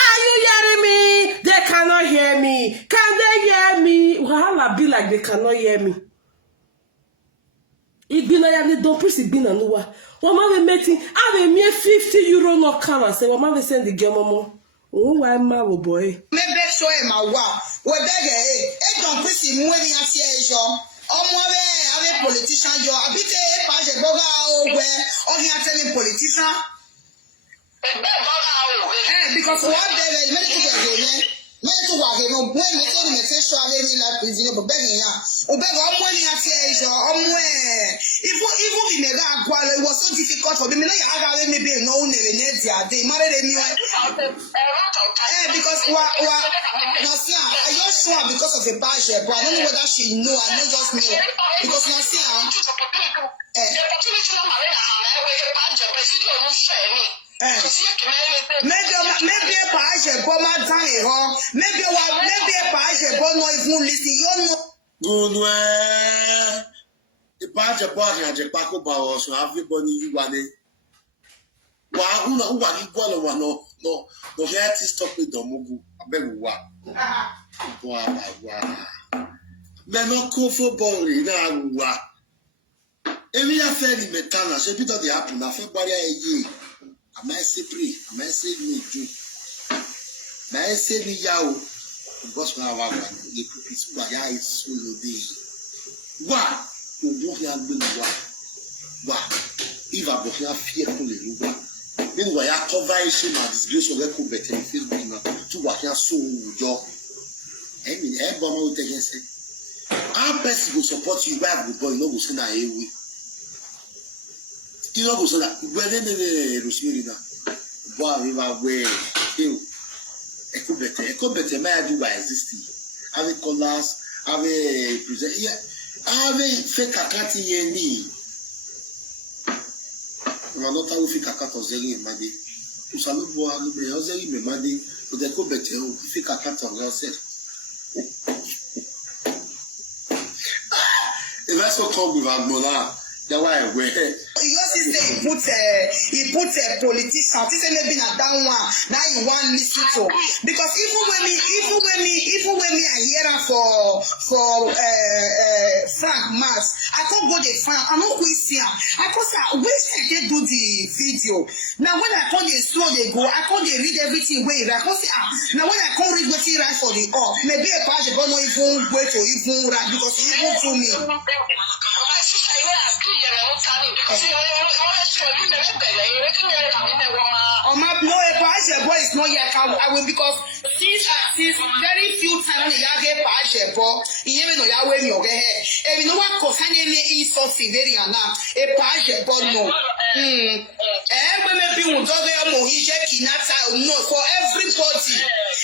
Are you hearing me? They cannot hear me. Can they hear me? Wahala be like they cannot hear me. Igbina ya ne do prisa igbina nuwa. Wama we meeting, I will make €50 no come say wama we send the game momo. Oh why ma boy. Maybe show him a wow. We beg e don prisi mu eni ase ejo. Omo we ave politician jo. Abite e pa je boga o we. O hi ateli politician. Because what they many people dey many to wa he no when me say me say show ave me like prison but beg ya. O beg omo eni ase ejo. Omo even be mega agwalo, it was so difficult for me. Me no ya aga me be no nere net ya dey marry me because Nasia, are you sure because of a budget? But I don't know whether she know. I know just know because Nasia. Maybe a budget, but my time, maybe a budget, but no even listen. You know. Good way. The budget body and the Paco Bow, so everybody you want it. Wow, who are you going to no, here to stop with the Mugu. I beg you, wow. Men not call for body now. Every affair in Metana, so bit of the happen. I feel body a year. I might say pray, I might say me June. May I say me yao. Because now I want the pupils who are so low. Wow. Wow. If I was not fearful, meanwhile, I cover shame and disgrace of the better in Facebook now to what you so your. I mean, everyone will take and say, our person will support you back with boy, no, go send a way. You know, go so that when they Rosemary now, boy, we are way, a better may do by existing. Have a colors, have a present, yeah. Ave fake akati yeni. Manota u fake akato zeri made. Usalo bo anu be zeri me made. O de ko bete o fake akato ngose. If that's what come with Agbola, that why we. You see, he put a politician. He said maybe not that one. Now you want listen to because even when me I hear her for Frank Mass, I can't go the Frank. I'm not going to see her. I can't say where should they do the video. Now when I come the slow they go, I can't read everything way. I can't say now when I come read what he write for the up, maybe a page don't know even wait to even write because he even to me. Boy is not yet. I will because since very few times you get page boy, you even know you wear your hair. And you know what? Cause I name is so very now. A page boy no. When maybe will do mo hije kinata no for everybody.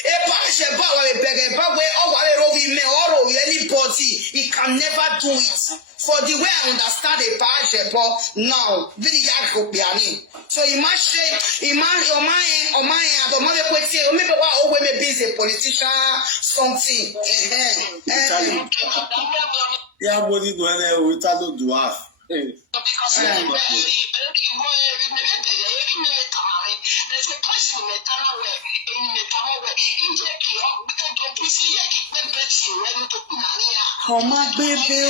A pashe ba we bege ba we o wa ro we me oro anybody. He can never do it. For the way I understand a pashe now, really ya go biani. So imagine your mind I don't know what say maybe what we may be a politician something. Yeah, what you doing with a little dwarf? Because there's a place in Metana where in Metana where Injeki don't see a kick when to Punania. Oh my baby,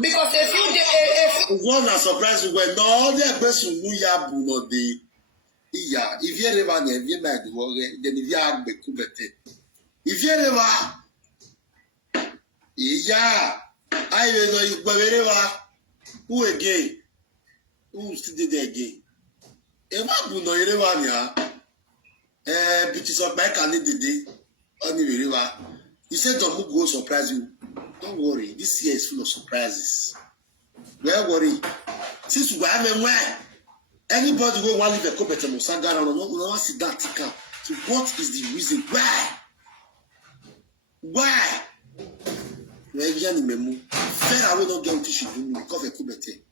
because if you one are surprised when no the person who ya no dey iya if you ever na if na the worry then if you agbe kubete if you ever iya I know you ever who again who still did again ema bu no ever nya biti so back and did only ever you said don't go surprise you. Don't worry, this year is full of surprises. Don't worry. Since we have a way, anybody who want to leave a competent Musanga no one sit down think out. So what is the reason? Why? Revian memo. Fair away not get she do because of competent.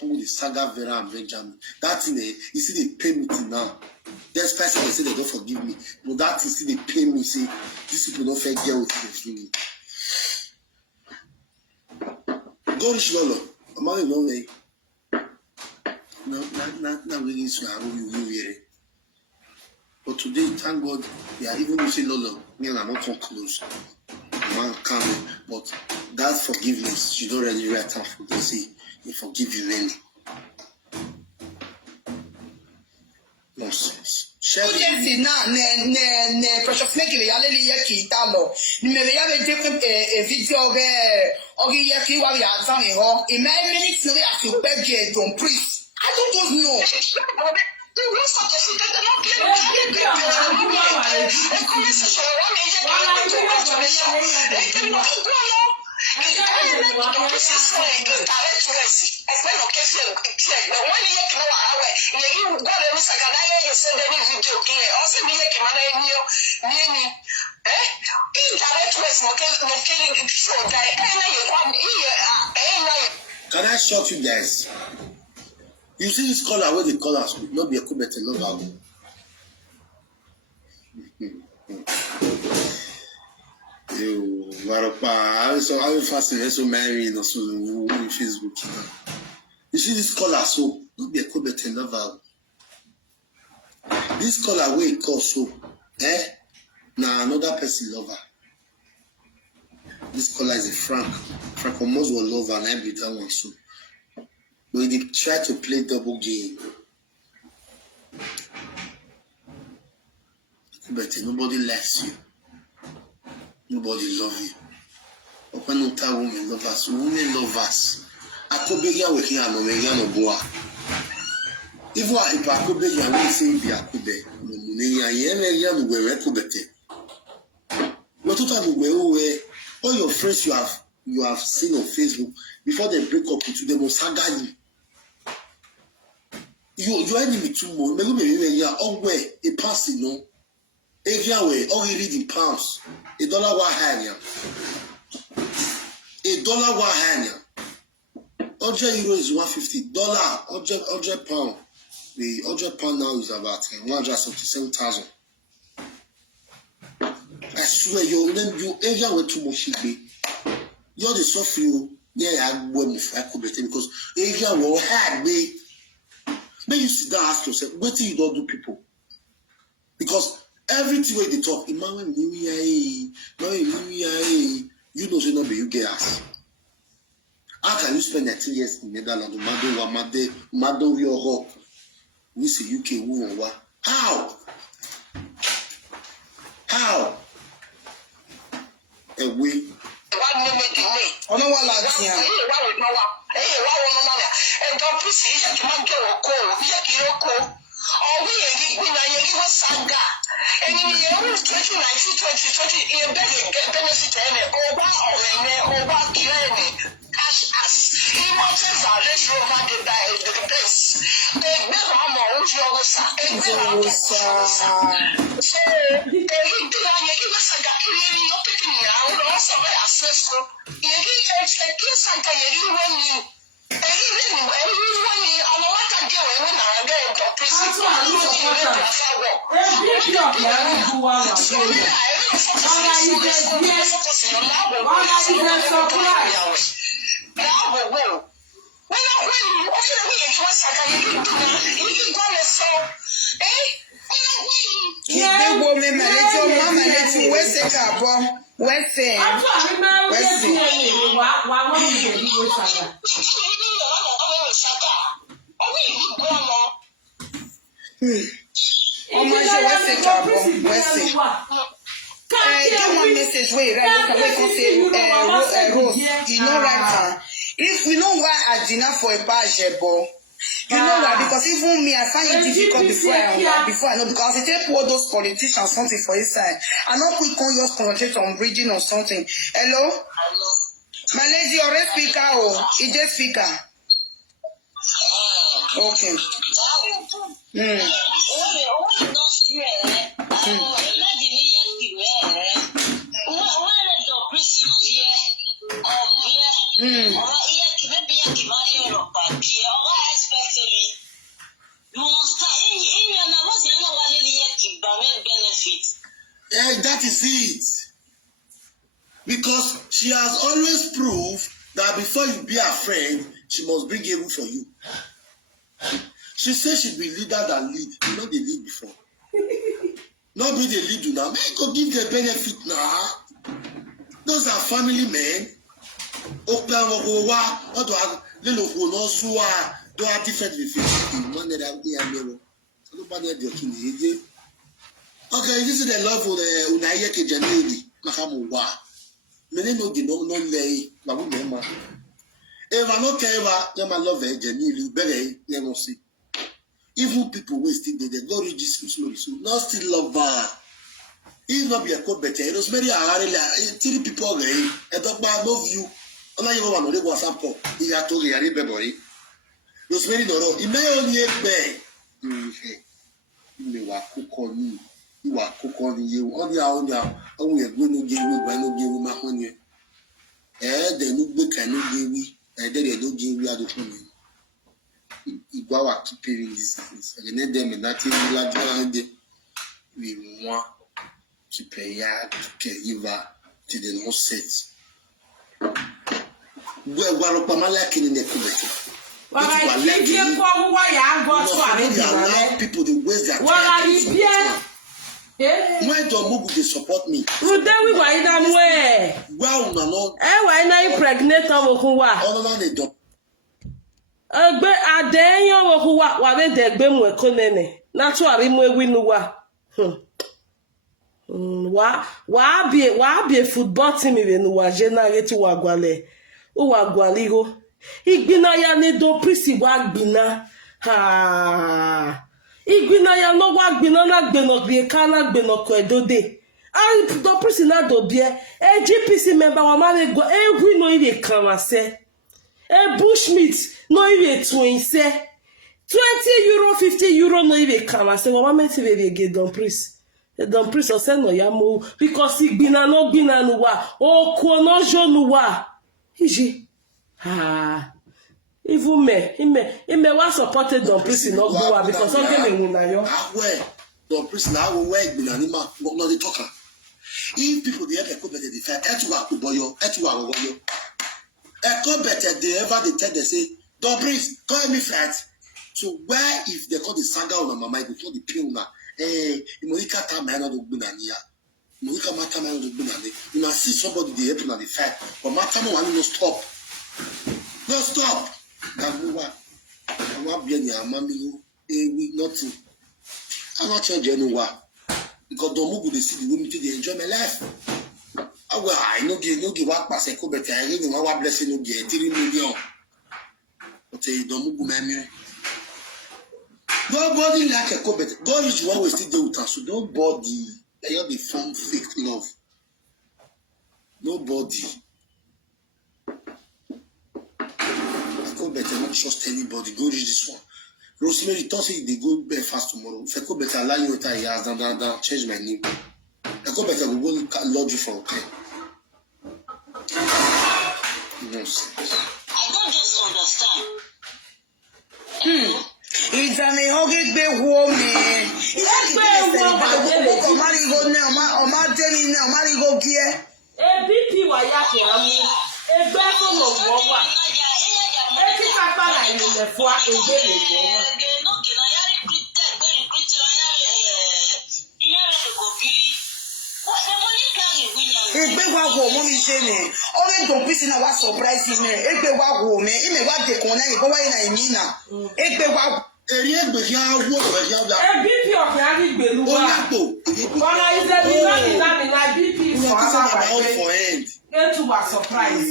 Who the saga Vera and Benjamin. That thing you see they pay me now. There's person they say they don't forgive me. But that thing see they pay me say these people don't forget what they do. Go rich lolo. I'm only no way. No, really so how you hear. But today, thank God, we are even using lolo. Me and I'm not come close. Man coming, but that forgiveness, you don't really write time for to say, you forgive you really. Nonsense. Yes, na precious make we yale ye ki talo. Ni me yale take a video or ye ki wa ya zan ho. In 9 minutes we have to beg you don't please. I don't know. Can I shock you guys? You see this color where they call us not be a kubete lover. You I was fascinated so married or so on Facebook. You see this color so not be a kubete lover. This color where it calls so now another person lover. This color is a Frank almost will love and I be that one so. But they try to play double game. But nobody likes you. Nobody loves you. Open no time women love us. Women love us. Akobeya we here no me no boa. If akobeya we say bi akobe. No ne ya ye no we rekobete. What time we all your friends you have seen on Facebook before they break up with you, they must saga you. Your enemy too more. Maybe you are always a person, no. Every way, all you read in pounds. $1 $1. $1 $1. 100 euro is $150. £100. The £100 now is about 177,000. I swear, you area where too much be. You're the soft you I could because area will hard me. Then you sit down and ask yourself, what do you don't do people? Because everything where they talk, you know, say not be you get us. How can you spend 13 years in Netherlands? Mado your we say UK woman How? A way. I don't want that. If we know why I did not for a bajebo, you know why? Because even me, I find it difficult before I know, because I take all those politicians something for his side. I'm not quick on your concentrate on reading or something. Hello? My lady, you're a speaker, oh, it's a speaker. Okay. That is it. Because she has always proved that before you be a friend, she must bring a for you. She says she'll be leader than lead. You know they lead before. Not be the lead now. Make go give the benefit now. Those are family men. Do have different with okay, this is the love of the Unaya Kejanidi, Mahamuwa. Many no did not lay, Mamma. If I don't care about them, I love it, Janili, Bere, never see. Even people wasted, they go register slowly, so not still love her. If not be a code better, it was very hard, 3 people agree, and talk about love you. Only you want to go sample. He had told you, I remember it. Rosemary, no, he may only be. You are cook on me. You are cook on you. All the hour, only a good no give you, but no give you my money. They look big and no give me, and then they don't give you other money. You go out to paying these things. And then them and that is like we want to pay to give her to the no set. Go work for my like in the community. People to waste their time. Why don't they support me? Well, no. Why not impregnate of who are? Oh, they don't. A day of who are they been with Conene. That's why we know. Why be a football team even was generate to Wagwale? Uwagwaligo. Igbina ya ne do prisi wagbina. Ha. Igbina ya no wagbina na gbeno gbe kana gbeno ko edode. Ai do prisi na do bie. GPC member wa ma le go egwi no ire kan wa se. Bushmeat no ire twin se. 20 euro 50 euro no ire kan wa se. Wa ma meti we ge don prisi. The don prisi o se no ya mo because igbina no gbina nu wa. O ko no jo nu wa. Iji. Ah, even me was supported Don Prison not go because of them in Nayo. Where Don Prison now will work with Anima, not the talker. If people they have a better they fight, Etuwa, a better they ever they tell they say, Don Prison, call me flat. So where if they call the saga on my mind before the puna, Monica Tamana of Bunania, Monica Matamana of Bunani, you must see somebody they happen on the fight, but Matamo want to stop. No stop. I'm not being your mommy. We nothing. I'm not changing anywhere. Because don't move with the city, women to enjoy my life. I know give what pass a but I really know what blessing you get 3 million. But you don't move with nobody like a co, but God is one way still do with us. So nobody, they have the form fake love. Nobody. I go better not trust anybody. Go read this one. Rosemary thought they go fast tomorrow. If I go better allow you to years down, change my name. I go better go lodge you for okay. Nonsense. I don't just understand. It's an Enogie be woman. It's a marigo now, or Martin now, marigo gear. A BP wa ya ke amu. E gbe fo mo wo wa. E ti ka pa la ni le fo a e gbe le wo wa. Egbe wa wo mo mi se ni. Ore don pisi na wa surprise me. Egbe wa wo me. Ime wa de kon na e go wa na imi na. Egbe wa Eri egbe ya wo ya da. A BP of ya ri gbe lu O wa. yapo. Ona is a mi na BP You for are our for end. Get to a surprise.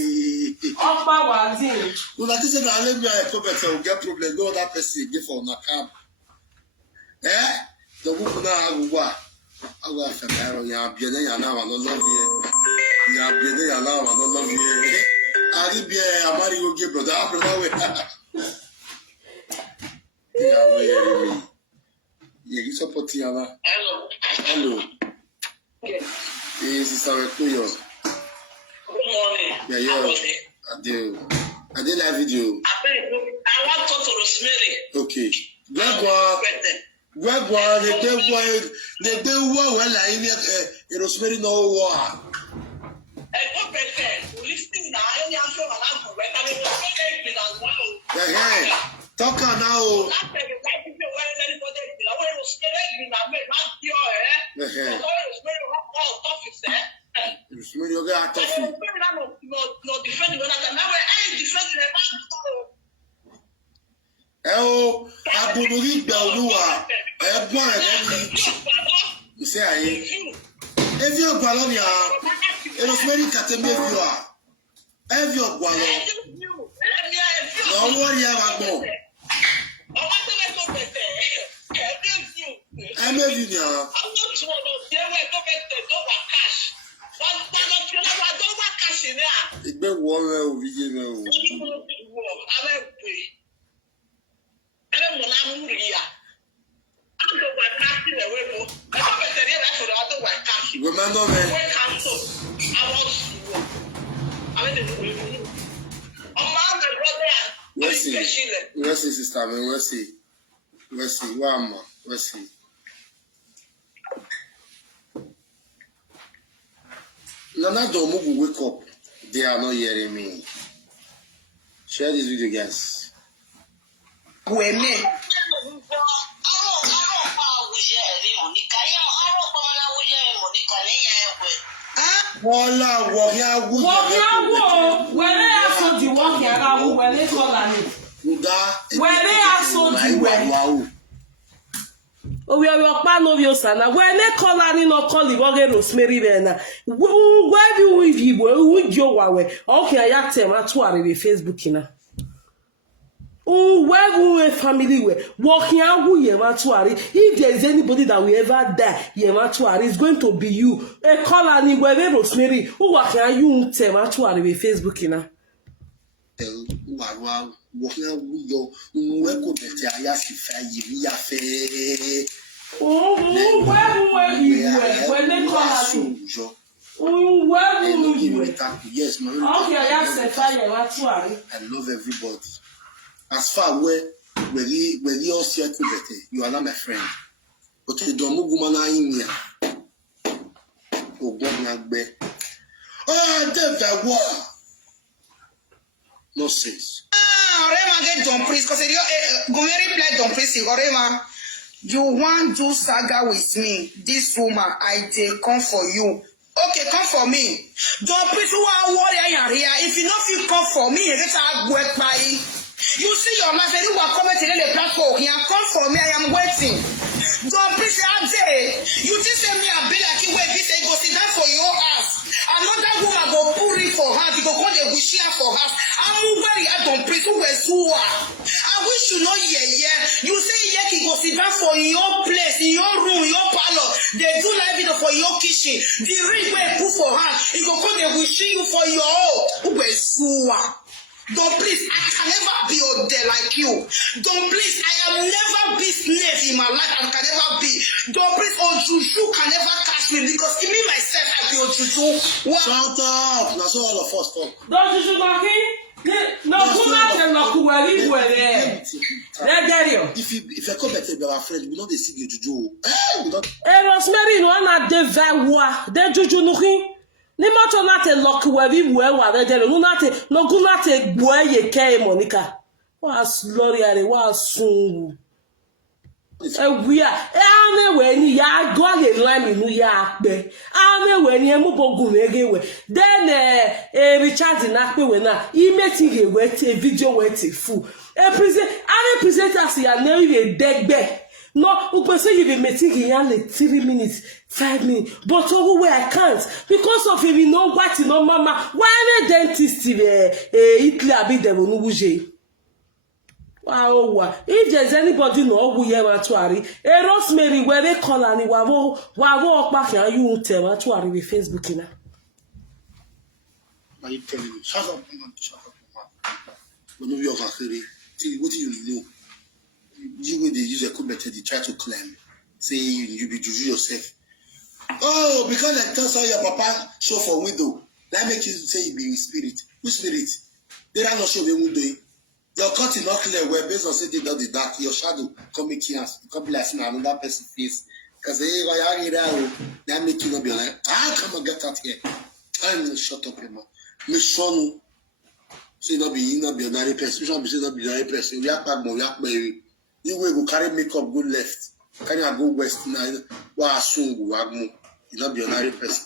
Opa wa zin. Una ti say na let me a go better will get problem no other person give for na camp. The book na agwa. Agwa famero ya biene ya na wa no love ye. Ya biene ya na wa no love ye. Ari bi amari go give brother we. Yeah, no hear me. You support Yala. Hello. Okay. This is our Kuyo. Good morning. Yeah. I do live video. I want to talk to Rosemary. Okay. Gregor, the day well, I in Rosemary no war. I go better. Listening now, I am sure I'm not Hey, talk now. Rosemary, you got tough. Oh, Abunuri Belua, a boy, you say, if you're Balonia, it was very Catamia, you are. Have your Gualo. Don't worry about more. I love you now. It's been warm over here. Remember me. Let's see, sister. Let's see. One more. Let's see. Nana Domu will wake up. They are not hearing me. Share this video, guys. women. Wọ́lá wọ̀híá wú. Wọ̀híá wú wẹ̀rẹ̀ aṣọ di wọ̀híá ká wú wẹ̀rẹ̀ kọ́lá ni. Wẹ̀rẹ̀ aṣọ di wẹ̀. Owi ọ̀pá n'ovi osana wẹ̀rẹ̀ kọ́lá ni n'ọkọ libọ̀gẹ̀ Rosemary rẹ̀ na. Wẹ́ẹ̀bi wú ìdìbò wú di òwàwẹ̀ ọ̀kẹ́ ayá tẹ̀ máa tú àrẹ̀rẹ̀ Facebook na. Where family were walking out if there is anybody that will ever die, it's going to be you. A caller ni where Rosemary who walking out you with Facebook na. I love everybody. As far where we all see you are not my friend. But you don't move woman in here. Oh, God, be. Oh, that war. No sense. Orema get Don Prince, because go very play Don Prince. Orema, you want to saga with me? This woman, I take come for you. Okay, come for me. Don Prince, who are warrior here? If you know if you come for me, let's work by. You see your man say you are commenting on the platform. He come for me. I am waiting. Don't please You just say me and be like you wait, this say go sit down for your house. Another woman go pull it for her, you go call the wish for her. I'm very I don't pray to I wish you know you say you go sit down for your place, in your room, your parlor. They do like it for your kitchen. The ring where put for her, you go call the wish you for your Don't please, I can never be out there like you. Don't please, I am never be slave in my life. I can never be. Don't please, Ojuju can never catch me because me myself I be Ojuju. Shut up! That's all of us talk. Don't you no, come out and look where you were there. If I come back to our friend, we know they see you Juju. Rosemary, no, not the Vawa, the Juju Nuki. Ni macho na te lock we bi we wa be jere no na te gbo ye ke Monica wa slori are wa sun we ame we ni ya go le line nu ya pe ame we ni emu bogun ege we then Richard na pe we na imeti ge we te video we te fu presenters ya na we degbe. No, you say you be making like 3 minutes, 5 minutes, but over where I can't because of him. You know what? You know, Mama. Why the dentist? Italy abi dem onubuje. Wow, if there's anybody know who you want to worry, Rosemary, where they call and wabo back here, you won't tell to worry with Facebook now. Are you telling me? Shut up, man. Shut up, man. When you are what do you know? You will use a computer, they try to claim, say you be juju yourself. Oh, because I tell how your papa show for window, that make you say you be spirit. Which spirit? They are not show the window. Your cut is not clear where based on say they not the dark, your shadow come make you come be like another person face. Because that make you not be like, come and get out here. I'm shut up, man. Make sure no. Say not be another person. You should not be another person. We are back, we are baby. You will go carry makeup, go left. Carry a go west now. Why soon go agmo? You not be another person.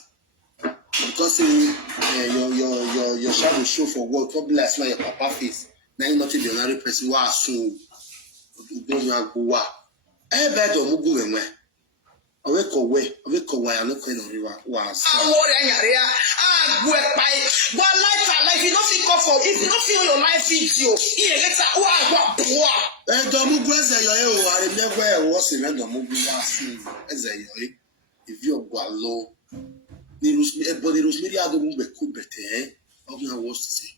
Because your shadow show for work. God bless my papa face. Now you not be another person. Why soon? Don't you go wa? Bad or mugu enwe. Awake away. I'm not going to river. Wow. But life, you don't feel comfortable. If you don't feel your life fits you, I never was in a movie as if you go low. Everybody was really out of the cool better. How can I was to say?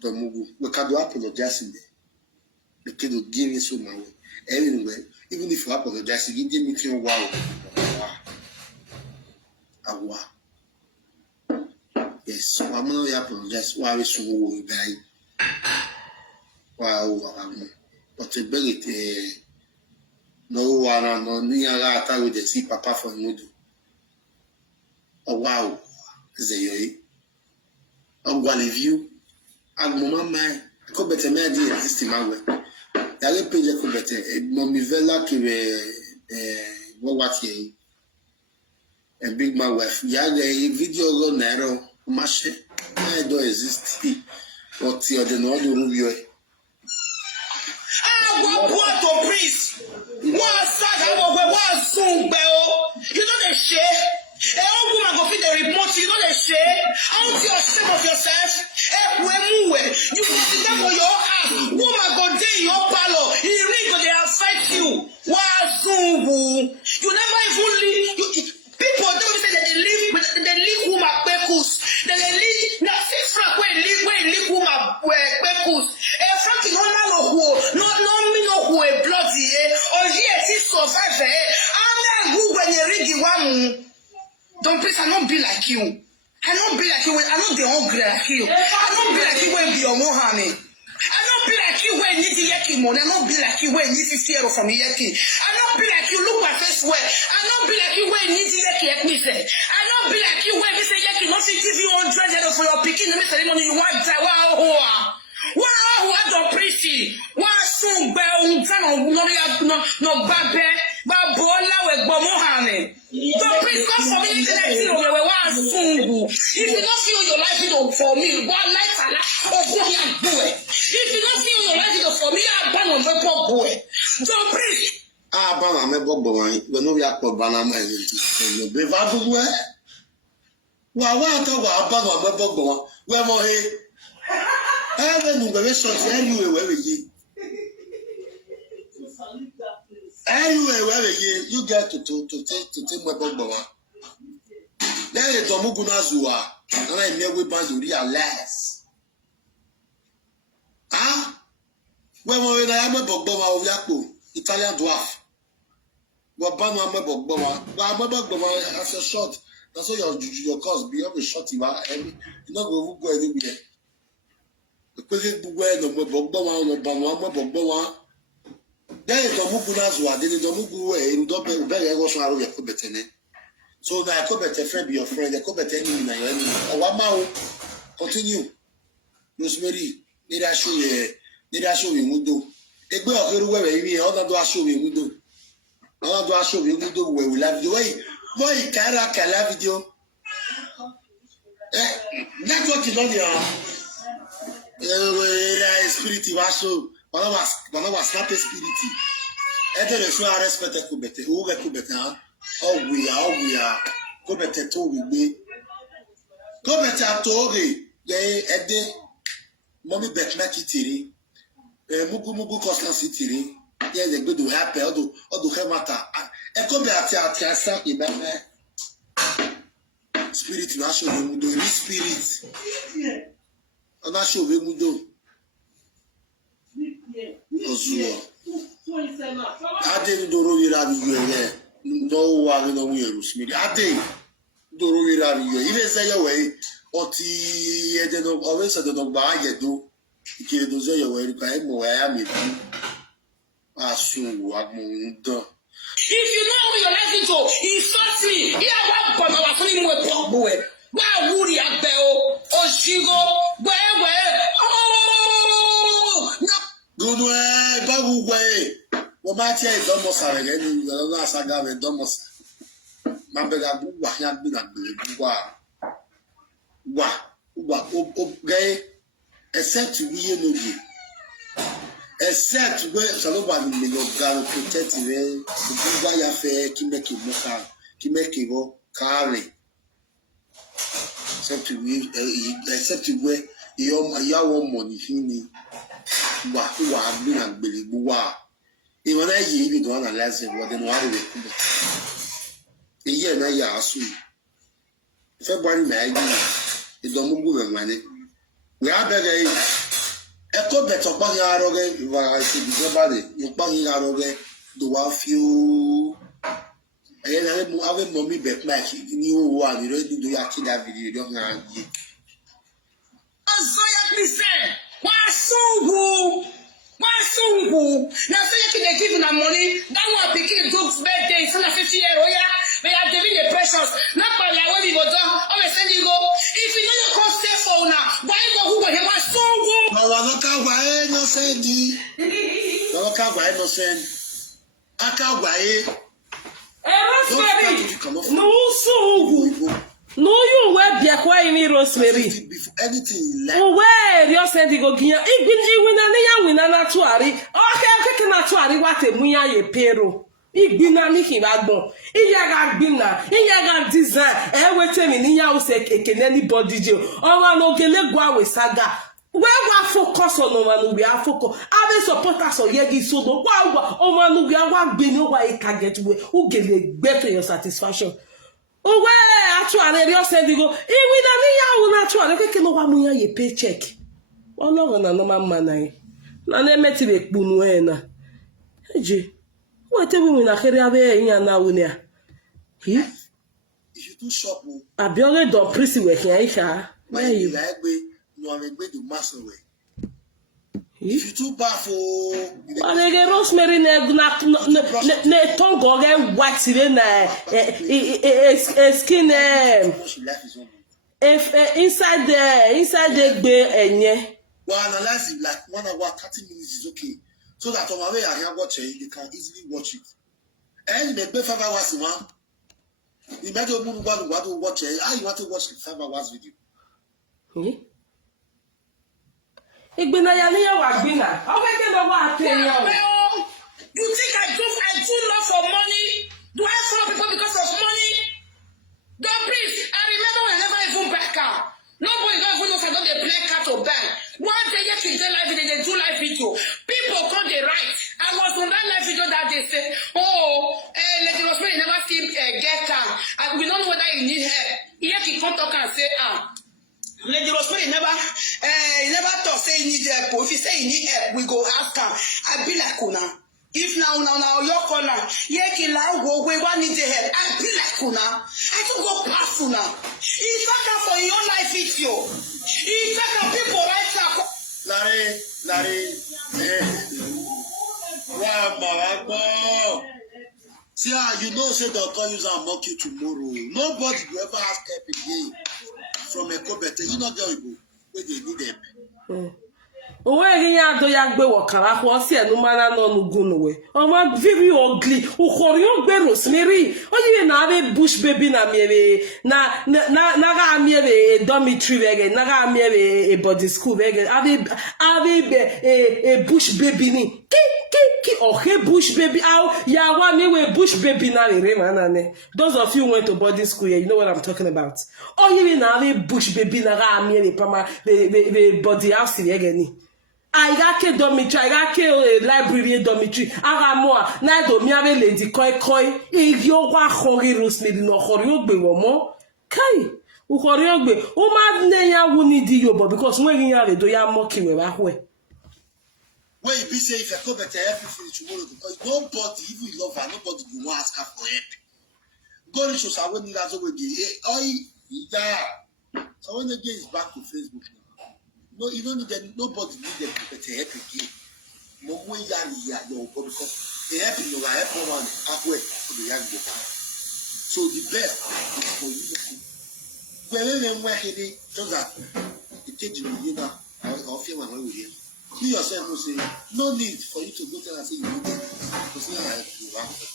The movie, we can't do apologize in there. The kid will give me so much. Anyway, even if you apologize, you give me feel wow. Yes, so I'm not apologize. Why we so die? Wow, but a belly, no one, no near that with the see papa for noodle. Oh wow, Zayoy. I'm going to leave you. I'm Mama. Come better, my dear, this is my way. D'aller payer comme better. Mon mivela qui what ye. A big my wife. Ya the video go narrow. Mashe. I don't exist. What you the no do you? What to priest? What saga what soon bell? You know the shit. A old woman go fit the remote, you know the shit. Out your shame of yourself. You go sit down for your house. Woman go day your parlor. He read they affect you. You never even leave. People don't say that they live woman pekus. They live now. Six franc when live woman pekus. A franc no me no who a bloody or yes he survive. I'm good when you read the one. Don't please, I don't be like you. I don't be like you when I don't be hungry like you. I don't be like you when be your honey. I don't be like you when you need yeki money. I don't be like you when you need fear from yeki. I don't be like you look my face well. I don't be like you when you need yeki me say. I don't be like you when you say yeki not give you 100 for your picking the ceremony you want die. Wow, don't preach it. Wow, soon bell no babe. Babola we gbomohane. Don't preach God for me anything I see on we want soon. If you don't feel your life it for me, what life and do it. If you don't feel your life it for me, boy. So please. Ah, bana me bogbo wan. We no ya po bana ma e ti. Be va du we. Wa to wa bana me bogbo wan. We mo he. We nu be so ti anyway we yi. Anyway, you get to take my bogbo wan. Then you don't move na zuwa. And I never ban you realize. Ah? When we na me bogbo wan o yapo Italian dwarf. But ban na me bogbo wan. But me bogbo wan as a short. That's all your cost be up a short you are you not go anywhere. Because it be where no me bogbo wan no ban wan me bogbo wan. Then you don't move na zuwa. Then you don't move where you don't be go so aro yakpo betene. So now I could better friend be your friend. I could better enemy na your enemy. One continue. Rosemary, need I show you mundo. Egbe okeru wewe imi other do show you mundo. Other do show you mundo we will love you. Why kara video? Network is on your spirit was so one was snap spirit. Enter the so respect could better. Who could better? Oh we are. Go better to we. Go better to we. They ede. Mommy bet make it. Mugu constance tiri. Yeah, they go to happy. All do hemata. E go be ati sa ibe. Spirit na show we do. Spirit. Na show we do. Ozuo. Ade ndoro yira biye. No one no we Rosemary. Ade ndoro yira biye. Ile say your way. Oti ede no always said no ba yedo. Ikire do say your way kai mo ya me bi. Asu agmundo. If you know who you're laughing to, insult me. Here I want to go to my boy. Why would you have bell? Oh, she go. Where? Oh, no. Good way, babu way. What might say is almost a again. The last I got it almost. Mambega Bua, young Bina, Wa, gay, except to be Enogie. Except where Saloba may not protect the Bugaya fair, Kimeki Moka, Kimeki go, carry. Except to where your money, Hini, who are being and Billy Bua. Even I even don't analyze it, what then why they come. A year and a year, soon. February, May, it don't move money. We are better. Echo better bang arrogant, you are somebody, you bang arrogant, do I feel. And I have a mommy bet like you one, you don't do your kid that video, you don't know. Please say, why so Now say you give them money, that one picking Duke's birthday, it's not 50 years, oh yeah, they are giving the precious, not by your way you go down, always send you go. If you know you can't stay for now, why go who will have so good? No can't no send. No can't no send. I can't buy. Rosemary, no so no you wear be akwa in Rosemary. Anything like. Oh where you said you go giya. Igbinji wina na tuari. Okay na tuari wate muya ye pero. Igbina ni hibagbon. Iyaga gbina, iyaga design. Wete mi ni ya o se keke anybody je. Owa no gele gwa we saga. Where we focus on no we are focus. Ave supporters o yegi so do wa o manu we wa gbe ni o wa e ka get we. Who gele gbe to your satisfaction. Oh where actually you said you go. Iwi na ni ya o na actually keke no wa mu ya ye paycheck. Ologun na normal man na. Na na emeti be kpunu e na. Eje. What we na kere ave yin na wo ni a. If you do shop, Abiore don prisi we kan isha. Where you like we no am gbe do master way. If you too bad for Alege Rosemary ne tongo ge watire na skin if inside the gbe enye. Well, analyze it like 1 hour 30 minutes is okay. So that on my way I can watch it, they can easily watch it. And the 5 hours in one. Imagine you want to watch it. How you want to watch the 5 hours video? Igbina ya ni ya wa gbina. O keke no wa te yan. ask am, I be like una. If now your corner, Yekila go away, one need the help. I be like una. I don't go past una. He talk for your life, it's you. He talk people right now. Larry, see how you know say they'll call you and mock you tomorrow. Nobody will ever ask help again from a co-better. You know there you go where they need help. Onweghị ya adọ ya gbe wọkara ahụ ọsị enumana nọ n'ugunuwe ọma very ugly ụkọrọ ya ogbe Rosemary onye na-abịa bush baby na mere na ga mere dormitory wege na ga mere body school wege abịa bush baby ni ki ohe bush baby how ya wa mewe bush baby na rere manane. Those of you who went to boarding school here, you know what I'm talking about. Onye na-abịa bush baby na ga mere pama the body house wege ni. I got a dormitory, I got a library dormitory. I got more. Now, do me have a lady koi. If you want hori Rosemary no horiogbe womo, kai. U horiogbe. O ma neya wuni di yobo because when you have a do ya moki we wa hwe. When you be say if I come better help you finish tomorrow because nobody, even you love her, nobody will want ask her for help. God is just when you guys over there. So when the day is back to Facebook now. No, you don't need that. Nobody need them to help again. No more because they help you, help one halfway for the young boy. So the best is for you. When we're heading, just that it takes you know, I'll feel my way with you. You yourself will say, no need for you to go tell and say you need it. Because you have to.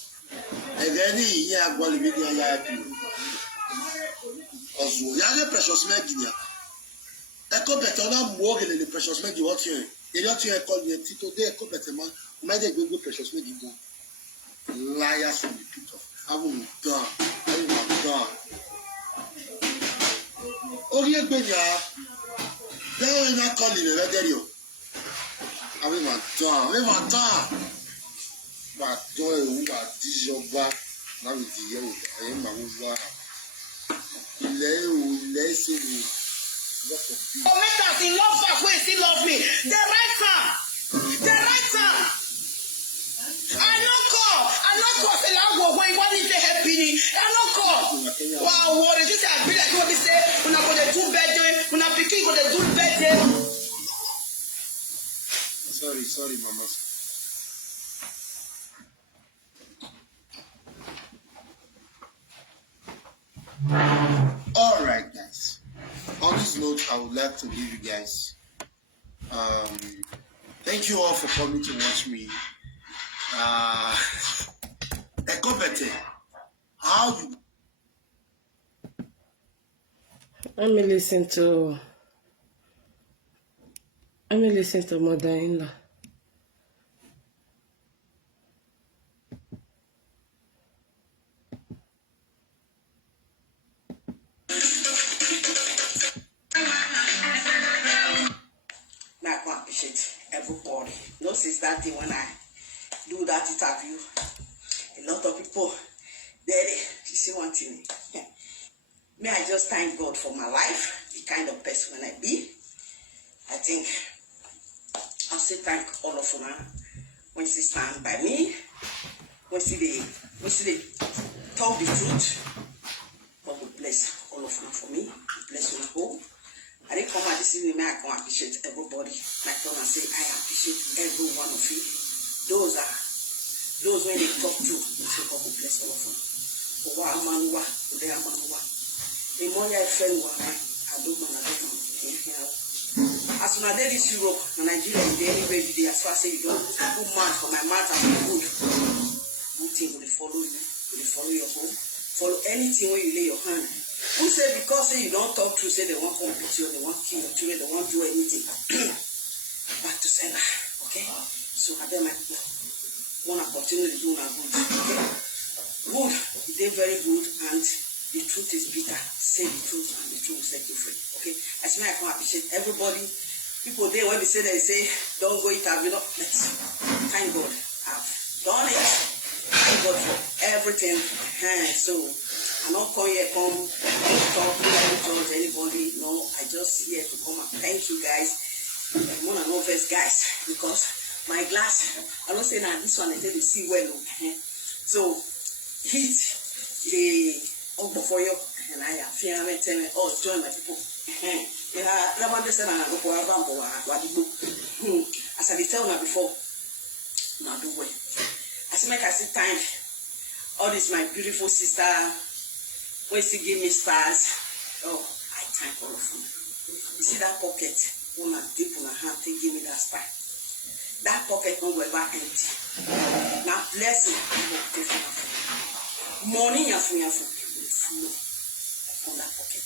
And then you have one video and you have to. Also, you have a precious medicine. Echo better now more than the precious medicine. What you? You don't hear call me Tito. They echo better man. Might they go precious medicine? Liars from the pit of. I will done. Oh, here, baby. They will not call you. Where are you? I will not done. But joy, who are this your back? Now with the yellow, I am my over. Let's see. Oh, make us in love for who still love me. The writer. I don't call. Say I go when what is the happy? I don't call. Wow, what is it? I be like what they say. When I go to do better, when I pick go to do better. Sorry, mama. All right, guys. On this note, I would like to leave you guys. Thank you all for coming to watch me. How you? Let me listen to mother-in-law. Everybody. No, since that day when I do that interview, a lot of people, Daddy, you see one thing. May I just thank God for my life, the kind of person I be. I think I'll say thank all of you when you stand by me, when you talk the truth. God will bless all of you for me. Bless you home. I didn't come out this evening, I can appreciate everybody. Like I say, I appreciate every one of you. Those when they talk to, they say God will bless all of them. For what I'm on, what they are on, what. The more I friend one, I don't know. As soon as I did this Europe, and Nigeria, in the anyway, as far as you don't put mouth for my mouth and good thing will follow you, will follow your home, follow anything when you lay your hand. Who say because say you don't talk true, say they won't come with you, they won't kill your children, they won't do anything. Back to sender, okay? So I then my people want to continue to do now good, okay? Good, they're very good, and the truth is bitter. Say the truth, and the truth will set you free, okay? As me, I can appreciate everybody. People there when they say don't go it, have you know? Let's thank God, I've done it. Thank God for everything. So I'm not come here, talk, judge anybody. No, I just here to come and thank you guys. I'm one of the first guys because my glass. I don't say now this one I tell you see well. So heat the for you and I fear me tell me oh join my people. Yeah, I want to say I go for a bump or what you as I tell now before. Now do well. As make I see time. All this my beautiful sister when she give me stars. Oh, I thank all of you. You see that pocket, when I dip on her hand, they give me that star. That pocket won't go ever empty. Now blessing, money you will flow on that pocket.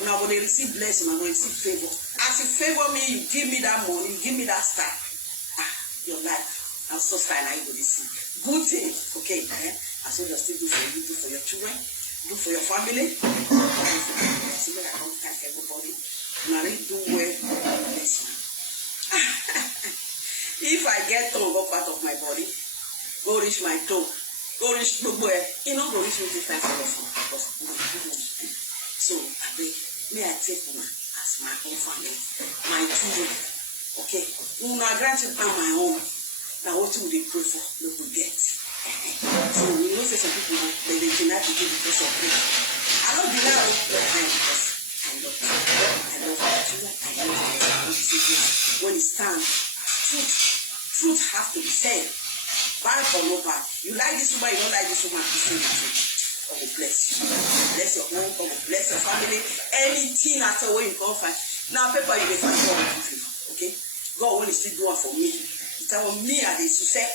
When I will receive blessing, I will receive favor. As you favor me, you give me that money, you give me that star. Your life, I'm so sad now you go to see. Good thing, okay? As well as still do for you, do for your children, do for your family. See when I don't thank everybody. Marry, do well, bless me. If I get tongue go part of my body, go reach my toe, go reach the boy, you know, go reach me to thank all of you. Because so, may I take one as my own family, my children. Okay, una granted by my own. Now what will they pray for? Look, we get. So we know some people they deny to give because of prayer. I don't deny because I love you. I love my children. I love you. When it's time, truth have to be said. Bad or no bad. You like this woman, you don't like this woman, you say the truth. God will bless you. Bless your home, God will bless your family. Anything at all where you come find. Now paper you can find God will give you. Okay? God will still do it for me. Tell me and they success.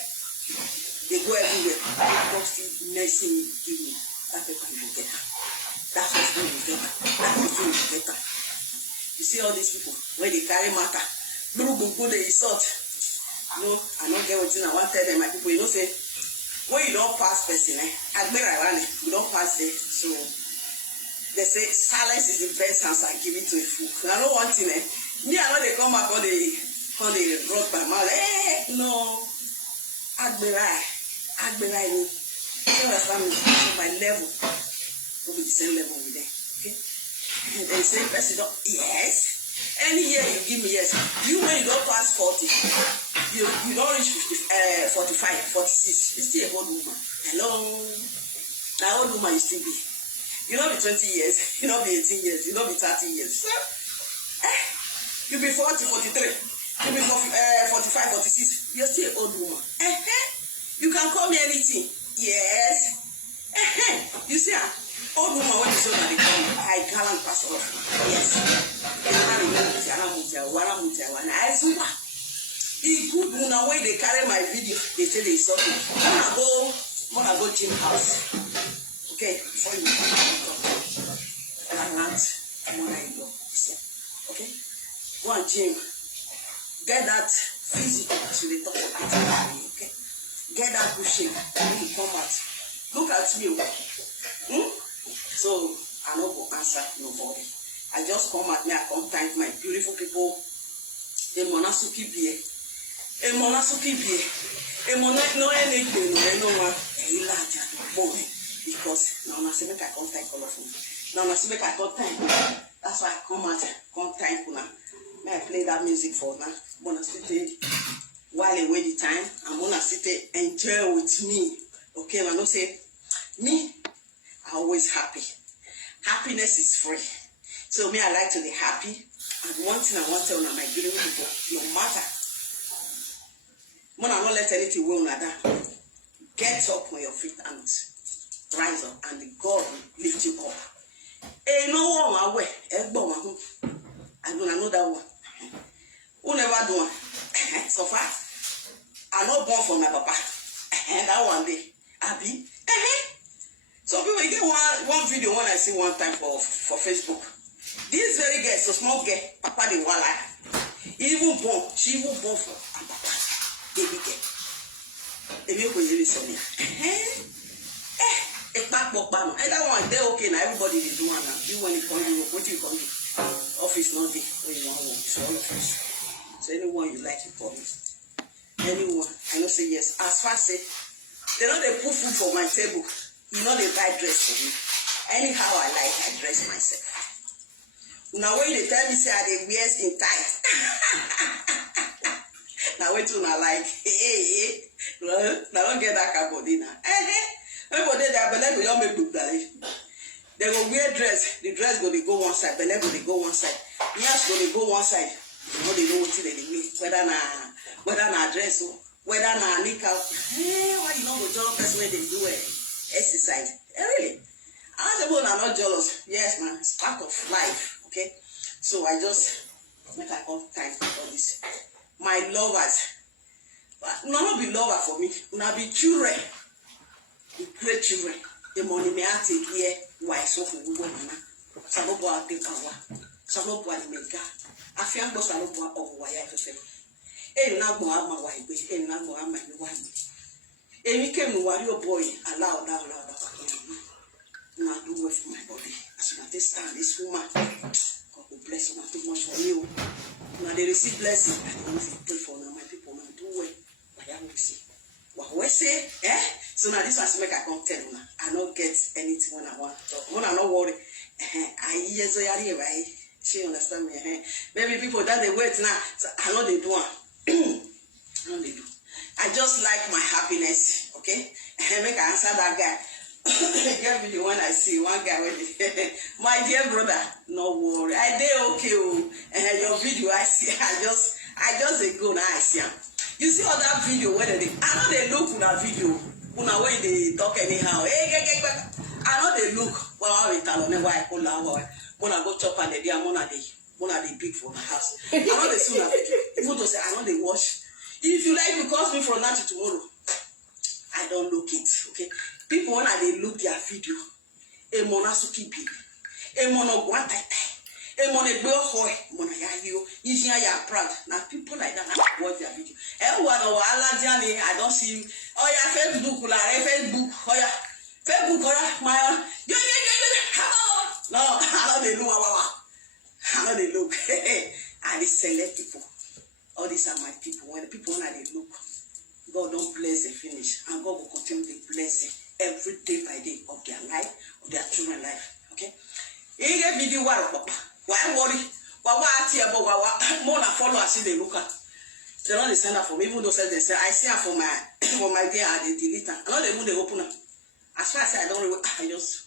They go everywhere. God still nursing me, give me. That paper you will get her. That's what you will get her. That paper you will get her. You see all these people, when they carry matter, they insult. No, I don't get what I want to tell them, my people. You know, say, when you don't pass person, you don't pass it. So, they say, silence is the best answer given to a fool. I don't want it, me, I know they come back on the rock by mouth. No. Admirai. You understand me? My level will be the same level with them. Okay? And they say, President, yes. Any year you give me yes. You when you don't pass 40, you don't reach 45, 46. You're still a old woman. Hello. Now old woman you still be. You not be 20 years, you not be 18 years, you not be 30 years. You be 40, 43. You be 45, 46. You're still an old woman. You can call me anything. Yes. You see, old woman when you say that they call me, I can't pass off. Yes. The good woman when they carry my video, they say they saw me. When I go gym house. Okay, before you come. Okay? Go and gym. Get that physical to the top of it. Okay? Get that good shape. When you come out. Look at me. So I don't go answer nobody. I just come at me, I come thank my beautiful people. Monasuki beer. Because now I say make I come thank all of you. Now I say make I come thank you. That's why I come thank you now. May I play that music for now. Wanna sit while I wait the time. I'm gonna sit enjoy with me. Okay, I don't say me. I'm always happy. Happiness is free. So me, I like to be happy. And one thing I want to tell you, my beautiful people, no matter. When I don't let anything go on that, get up on your feet and rise up, and God will lift you up. Ain't no one away. I'm gonna know that one. Who never do one? So far, I'm not born for my papa. And that one day, I'll be. Some people get one video when I see one time for Facebook. This very girl, so small girl, Papa the Wahala. Even born, she even born for Papa. Baby girl. Baby girl, you listen here. And that one, they're okay now. Everybody they do one now. You when you come, what do you come do? Office not day when you want work. So all of us. So anyone you like, you promise. Anyone, I know say yes. As far as say, they know they put food for my table. You know they buy dress for me. Anyhow I like, I dress myself. Now when they tell me say I they wear skin tight. Now wait till I like, now don't get that kind of body now. Everybody they believe you all make good darling. They go wear dress, the dress go go one side, believe go go one side, ears go go one side. You know they know what they mean, whether na dress or whether na makeup. Why you know the jealous person when they do exercise? Really? Other people are not jealous. Yes, man, it's part of life. Okay, so I just make a call time for this. My lovers, not be lover for me. Una be children, be great children. The money me I take here. Why so for woman? Some of our people, some of our mega. I feel boss I don't want over why I say. Eh, now go out my wife, eh, now go out my wife. Eh, we came with your boy, allow that. Now do work for my body. As soon as they stand, this woman, God will bless you, not too much for you. Now they receive blessing, and they will pray for now. My people, now do work. Why I will see. What we say, eh? So now this one make I come tell you now. I don't get anything when I want to talk. When I not worry, I hear so you right. She understand me, Maybe people that they wait now. So I know they do. I know they do. I just like my happiness, okay? Make I answer that guy. Give me the one I see, one guy with my dear brother, no worry. I did okay, your video I see, I just go now I see him. You see all that video where they I know they look in that video, when they talk anyhow. I know they look I tell them why I call that when I go chop and they are one of the big for my house. I know they see that video. Even though say I know they watch. If you like to call me from now to tomorrow, I don't look it, okay? People when they look their video, a monasuki baby, a monogwata, a monogboy, monayo, easy I proud. Now people like that watch their video. Everyone or Wahala, I don't see. Oh yeah, Facebook, Facebook, oh yeah, Facebook, oh yeah, my no, I know they look. I know they look. And they select people. All these are my people. When the people when they look, God don't bless the finish, and God will continue to bless them every day by day of their life, of their children's life. Okay? You get video papa. Why worry? Why more than follow as they look at. They don't send her for me, even though they say I see her for my day and they delete her. I know they move the open her. As far as I don't I just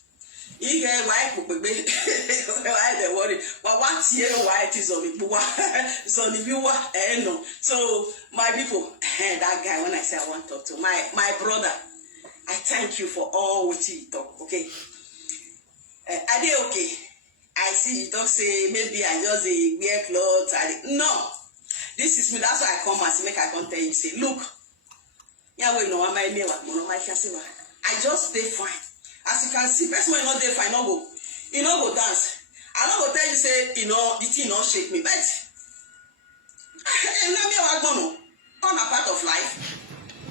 you get why they worry. But what year why it is on the so the viewer no. So my people, that guy when I say I want to talk to my brother, I thank you for all what you talk. Okay. Are they okay? I see you talk say maybe I just wear clothes. No. This is me. That's why I come and make I come tell you say, look, yeah, we know I just stay fine. As you can see, person will not there fine, no go. You know go dance. I don't go tell you say, the thing not shake me, but on a part of life.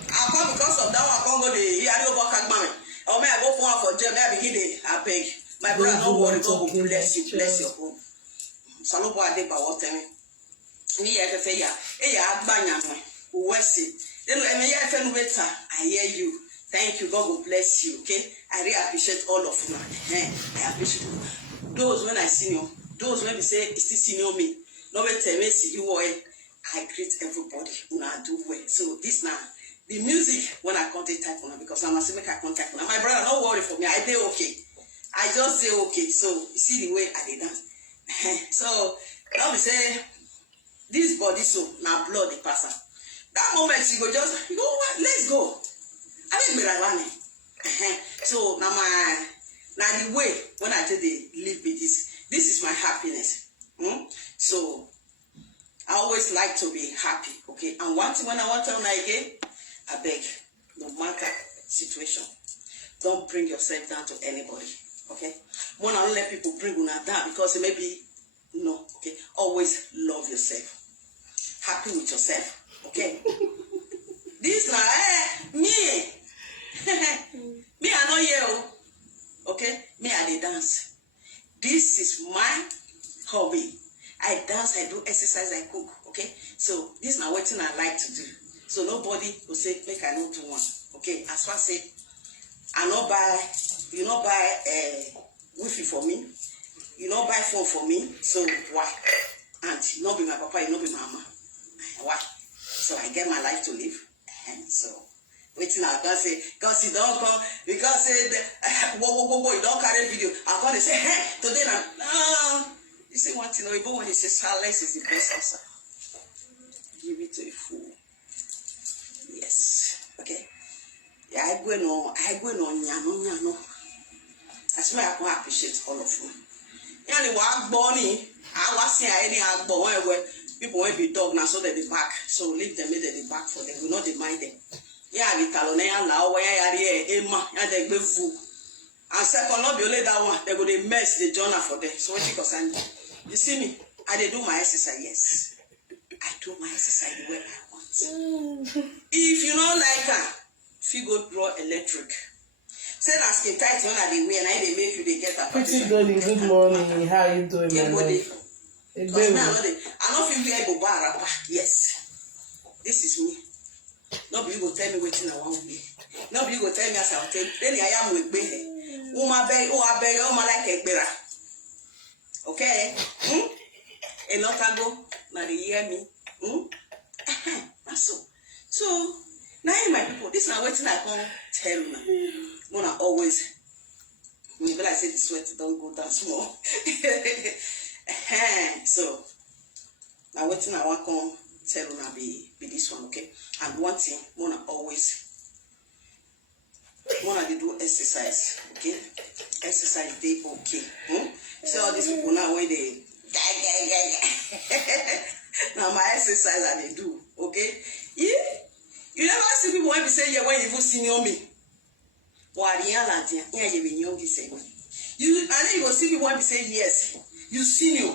I come because of that one. I come go the Yario Bokagman. Or may I go for jail? May I begin I beg. My brother, no worry, God will bless you, bless your home. Salobo Adeba, what tell me? Me, I can say, yeah, Banyam, who was it? Then I hear you. Thank you. God will bless you. Okay. I really appreciate all of you. I appreciate you. Those when I see you, those when we say, is this senior me? Nobody tell me see you. I greet everybody when I do well. So this now, the music when I contact type on because I'm assuming I contact on. My brother, don't worry for me. I did okay. I just say okay. So you see the way I did that. So now we say this body so now blood the person. That moment you go just you go what? Let's go. I mean, so now the way when I tell they live with this is my happiness. So I always like to be happy, okay? And one thing when I want to tell again, I beg, no matter situation, don't bring yourself down to anybody, okay? When I don't let people bring you down because it may be no, okay? Always love yourself, happy with yourself, okay? This now, me, me I know you, okay? Me I dey dance. This is my hobby. I dance, I do exercise, I cook, okay? So this now what I like to do. So nobody will say make I no do one, okay? As far as say I not buy, you not buy Wi-Fi for me, you not buy phone for me. So why? And you not be my papa, you not be my mama. Why? so I get my life to live. And so, waiting, I can say, because you don't come, because say, whoa, you don't carry video. I'm going to say, hey, today, no. You see one thing, even when he says silence is the best answer. Give it to a fool. Yes. Okay. Yeah, I go no, nyano. That's why I can appreciate all of you. Yani wa gboni, I was saying any agbo where people will be dog now so that they back. So leave them in the back for them. We not mind them. Yeah, the talonaya la where ya Emma, ya they be fool. And second, not be only that one, they go they mess the journal for them. So what you concern? You see me? I dey do my exercise, yes. I do my exercise the way I want. If you don't like her, if you go draw electric. Say that skin tight when I dey wear and I dey make you dey get a Pretty good morning. How you doing, my love? Because now I don't feel wear go bar rapper. Yes. This is me. Nobody go tell me wetin I want wear. Nobody go tell me as I tell. Really I am with me. Uma be like egbera. Okay? A lot ago, now they hear me. So, now my people, this is not waiting I can tell you. Mona always, maybe I say the sweat don't go down small. So, now waiting I want to tell you now be this one, okay? And one thing, Mona they do exercise, okay? Exercise they okay. So all these people now when they now my exercise that they do, okay? You never see people when we say yeah when you even senior me. You and then you go see people when we say yes, you senior.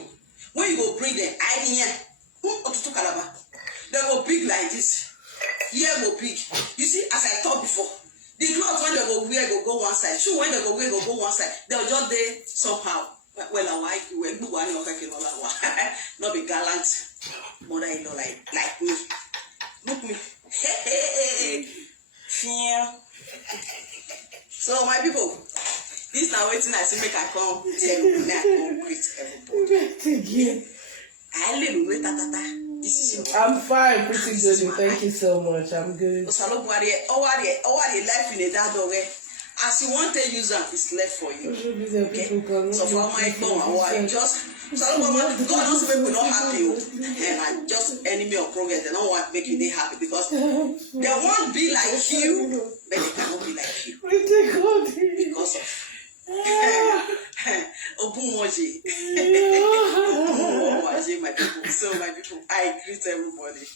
When you go bring them, they go big like this. Here go big. You see, as I told before, the clothes when they go wear go one side. Shoe when they go wear go one side. They'll just there somehow. Well, I like you. Not be gallant, mother-in-law like me. Look me. So my people, this now waiting I see make I come tell you, make I come greet everybody. I live with tata. This is your I'm fine, pretty good. Thank you so much. I'm good. Life in a dad as you want to use them, it's left for you. Okay? So for my phone, I just God doesn't make me not happy. And I just enemy of progress. They don't want to make you happy because they won't be like you, but they cannot be like you. Because of Obumoji. My people. So my people, I greet everybody.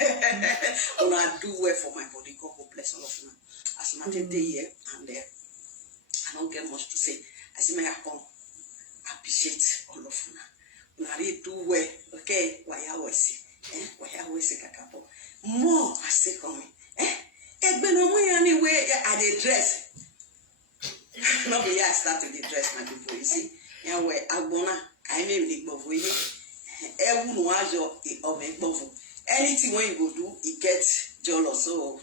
And I do well for my body. God will bless all of you. As much as they here and there, I don't get much to say. I see my account. Appreciate all of you. Now they do well. Okay, why I always say, why I always say kakapo. More I say coming. Anyway, I dey dress. Not be I start to the dress, my people. You see, and where Agbona, I may be before you. Anything when you go do, it gets jealous. So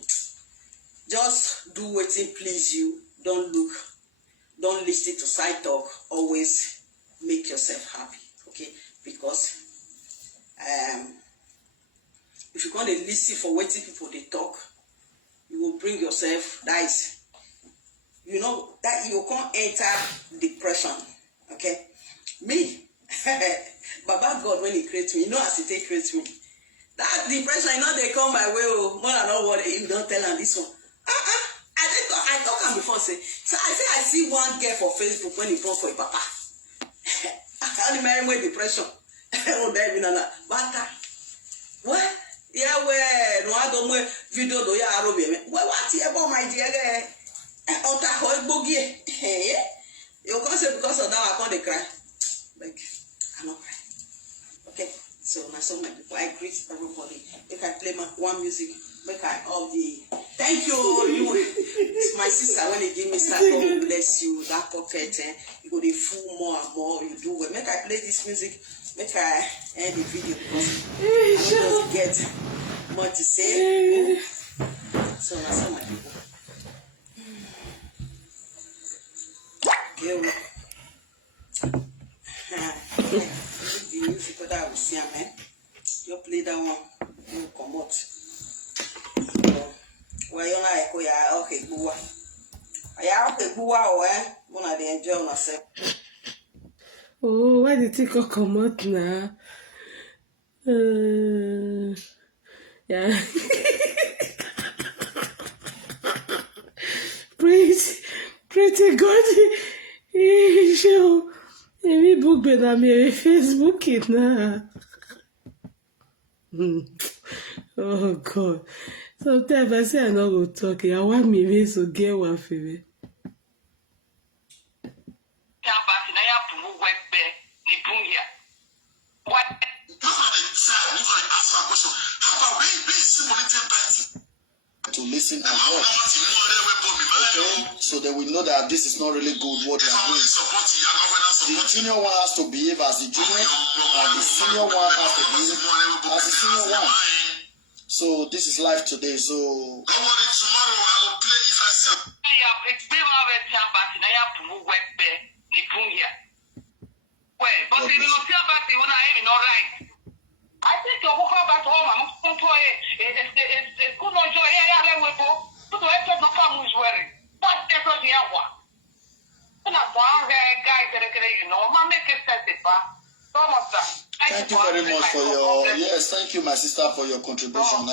just do what it please you. Don't listen to side talk. Always make yourself happy, okay? Because if you're going to listen for what people they talk, you will bring yourself, you know, that you can't enter depression, okay? Me, Baba God, when he creates me, you know as he take creates me. That depression, you know, they come my way, more than all what you don't tell them this one. I talk him before, say, so I see one girl for Facebook when he post for a papa. I can't marry with depression. But what? Yeah, where no I don't wear video do ya arobe. Well, what here about my dear girl? Ota ho bogie. You can't say because of that I can't cry. Like I cannot cry. Okay, so my son, my people, I greet everybody. If I play my one music, make I all the thank you, it's my sister when they give me start, God bless you, that pocket, you go the full more and more, you do well. Make I play this music, make I end the video because I don't just get much to say. So that's all my people. Okay, the music that I will see, man. You play that one, you come out. Well, you're not echo, yeah, okay, boo. I have the boo, one of the enjoy myself. Oh, why did he come out now? Yeah. Pretty good. Show. Maybe book better me Facebook it now. Oh God. Sometimes I say I no go talk. I want me so get one for me. To listen and watch. Okay, so that we know that this is not really good what they are doing. The junior one has to behave as the junior, and the senior one has to behave as the senior one. So this is life today. So I think you're walking back home. I'm going to it's good no joy. Yeah, we go. To the extent of family is wearing. What's the question you want? And that's why guys, you know, my make it sensitive. thank you very much for your thank you, my sister, for your contribution.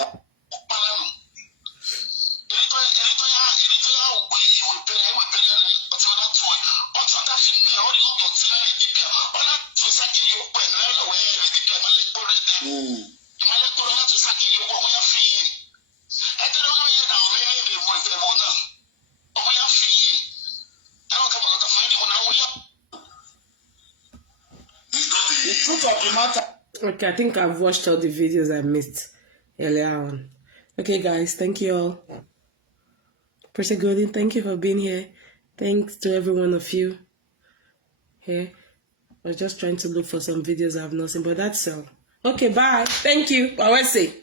The truth of the matter. Okay, I think I've watched all the videos I missed earlier on. Okay, guys, thank you all. Pretty good. Thank you for being here. Thanks to every one of you here. I was just trying to look for some videos I've not seen, but that's all. Okay, bye. Thank you. I will say.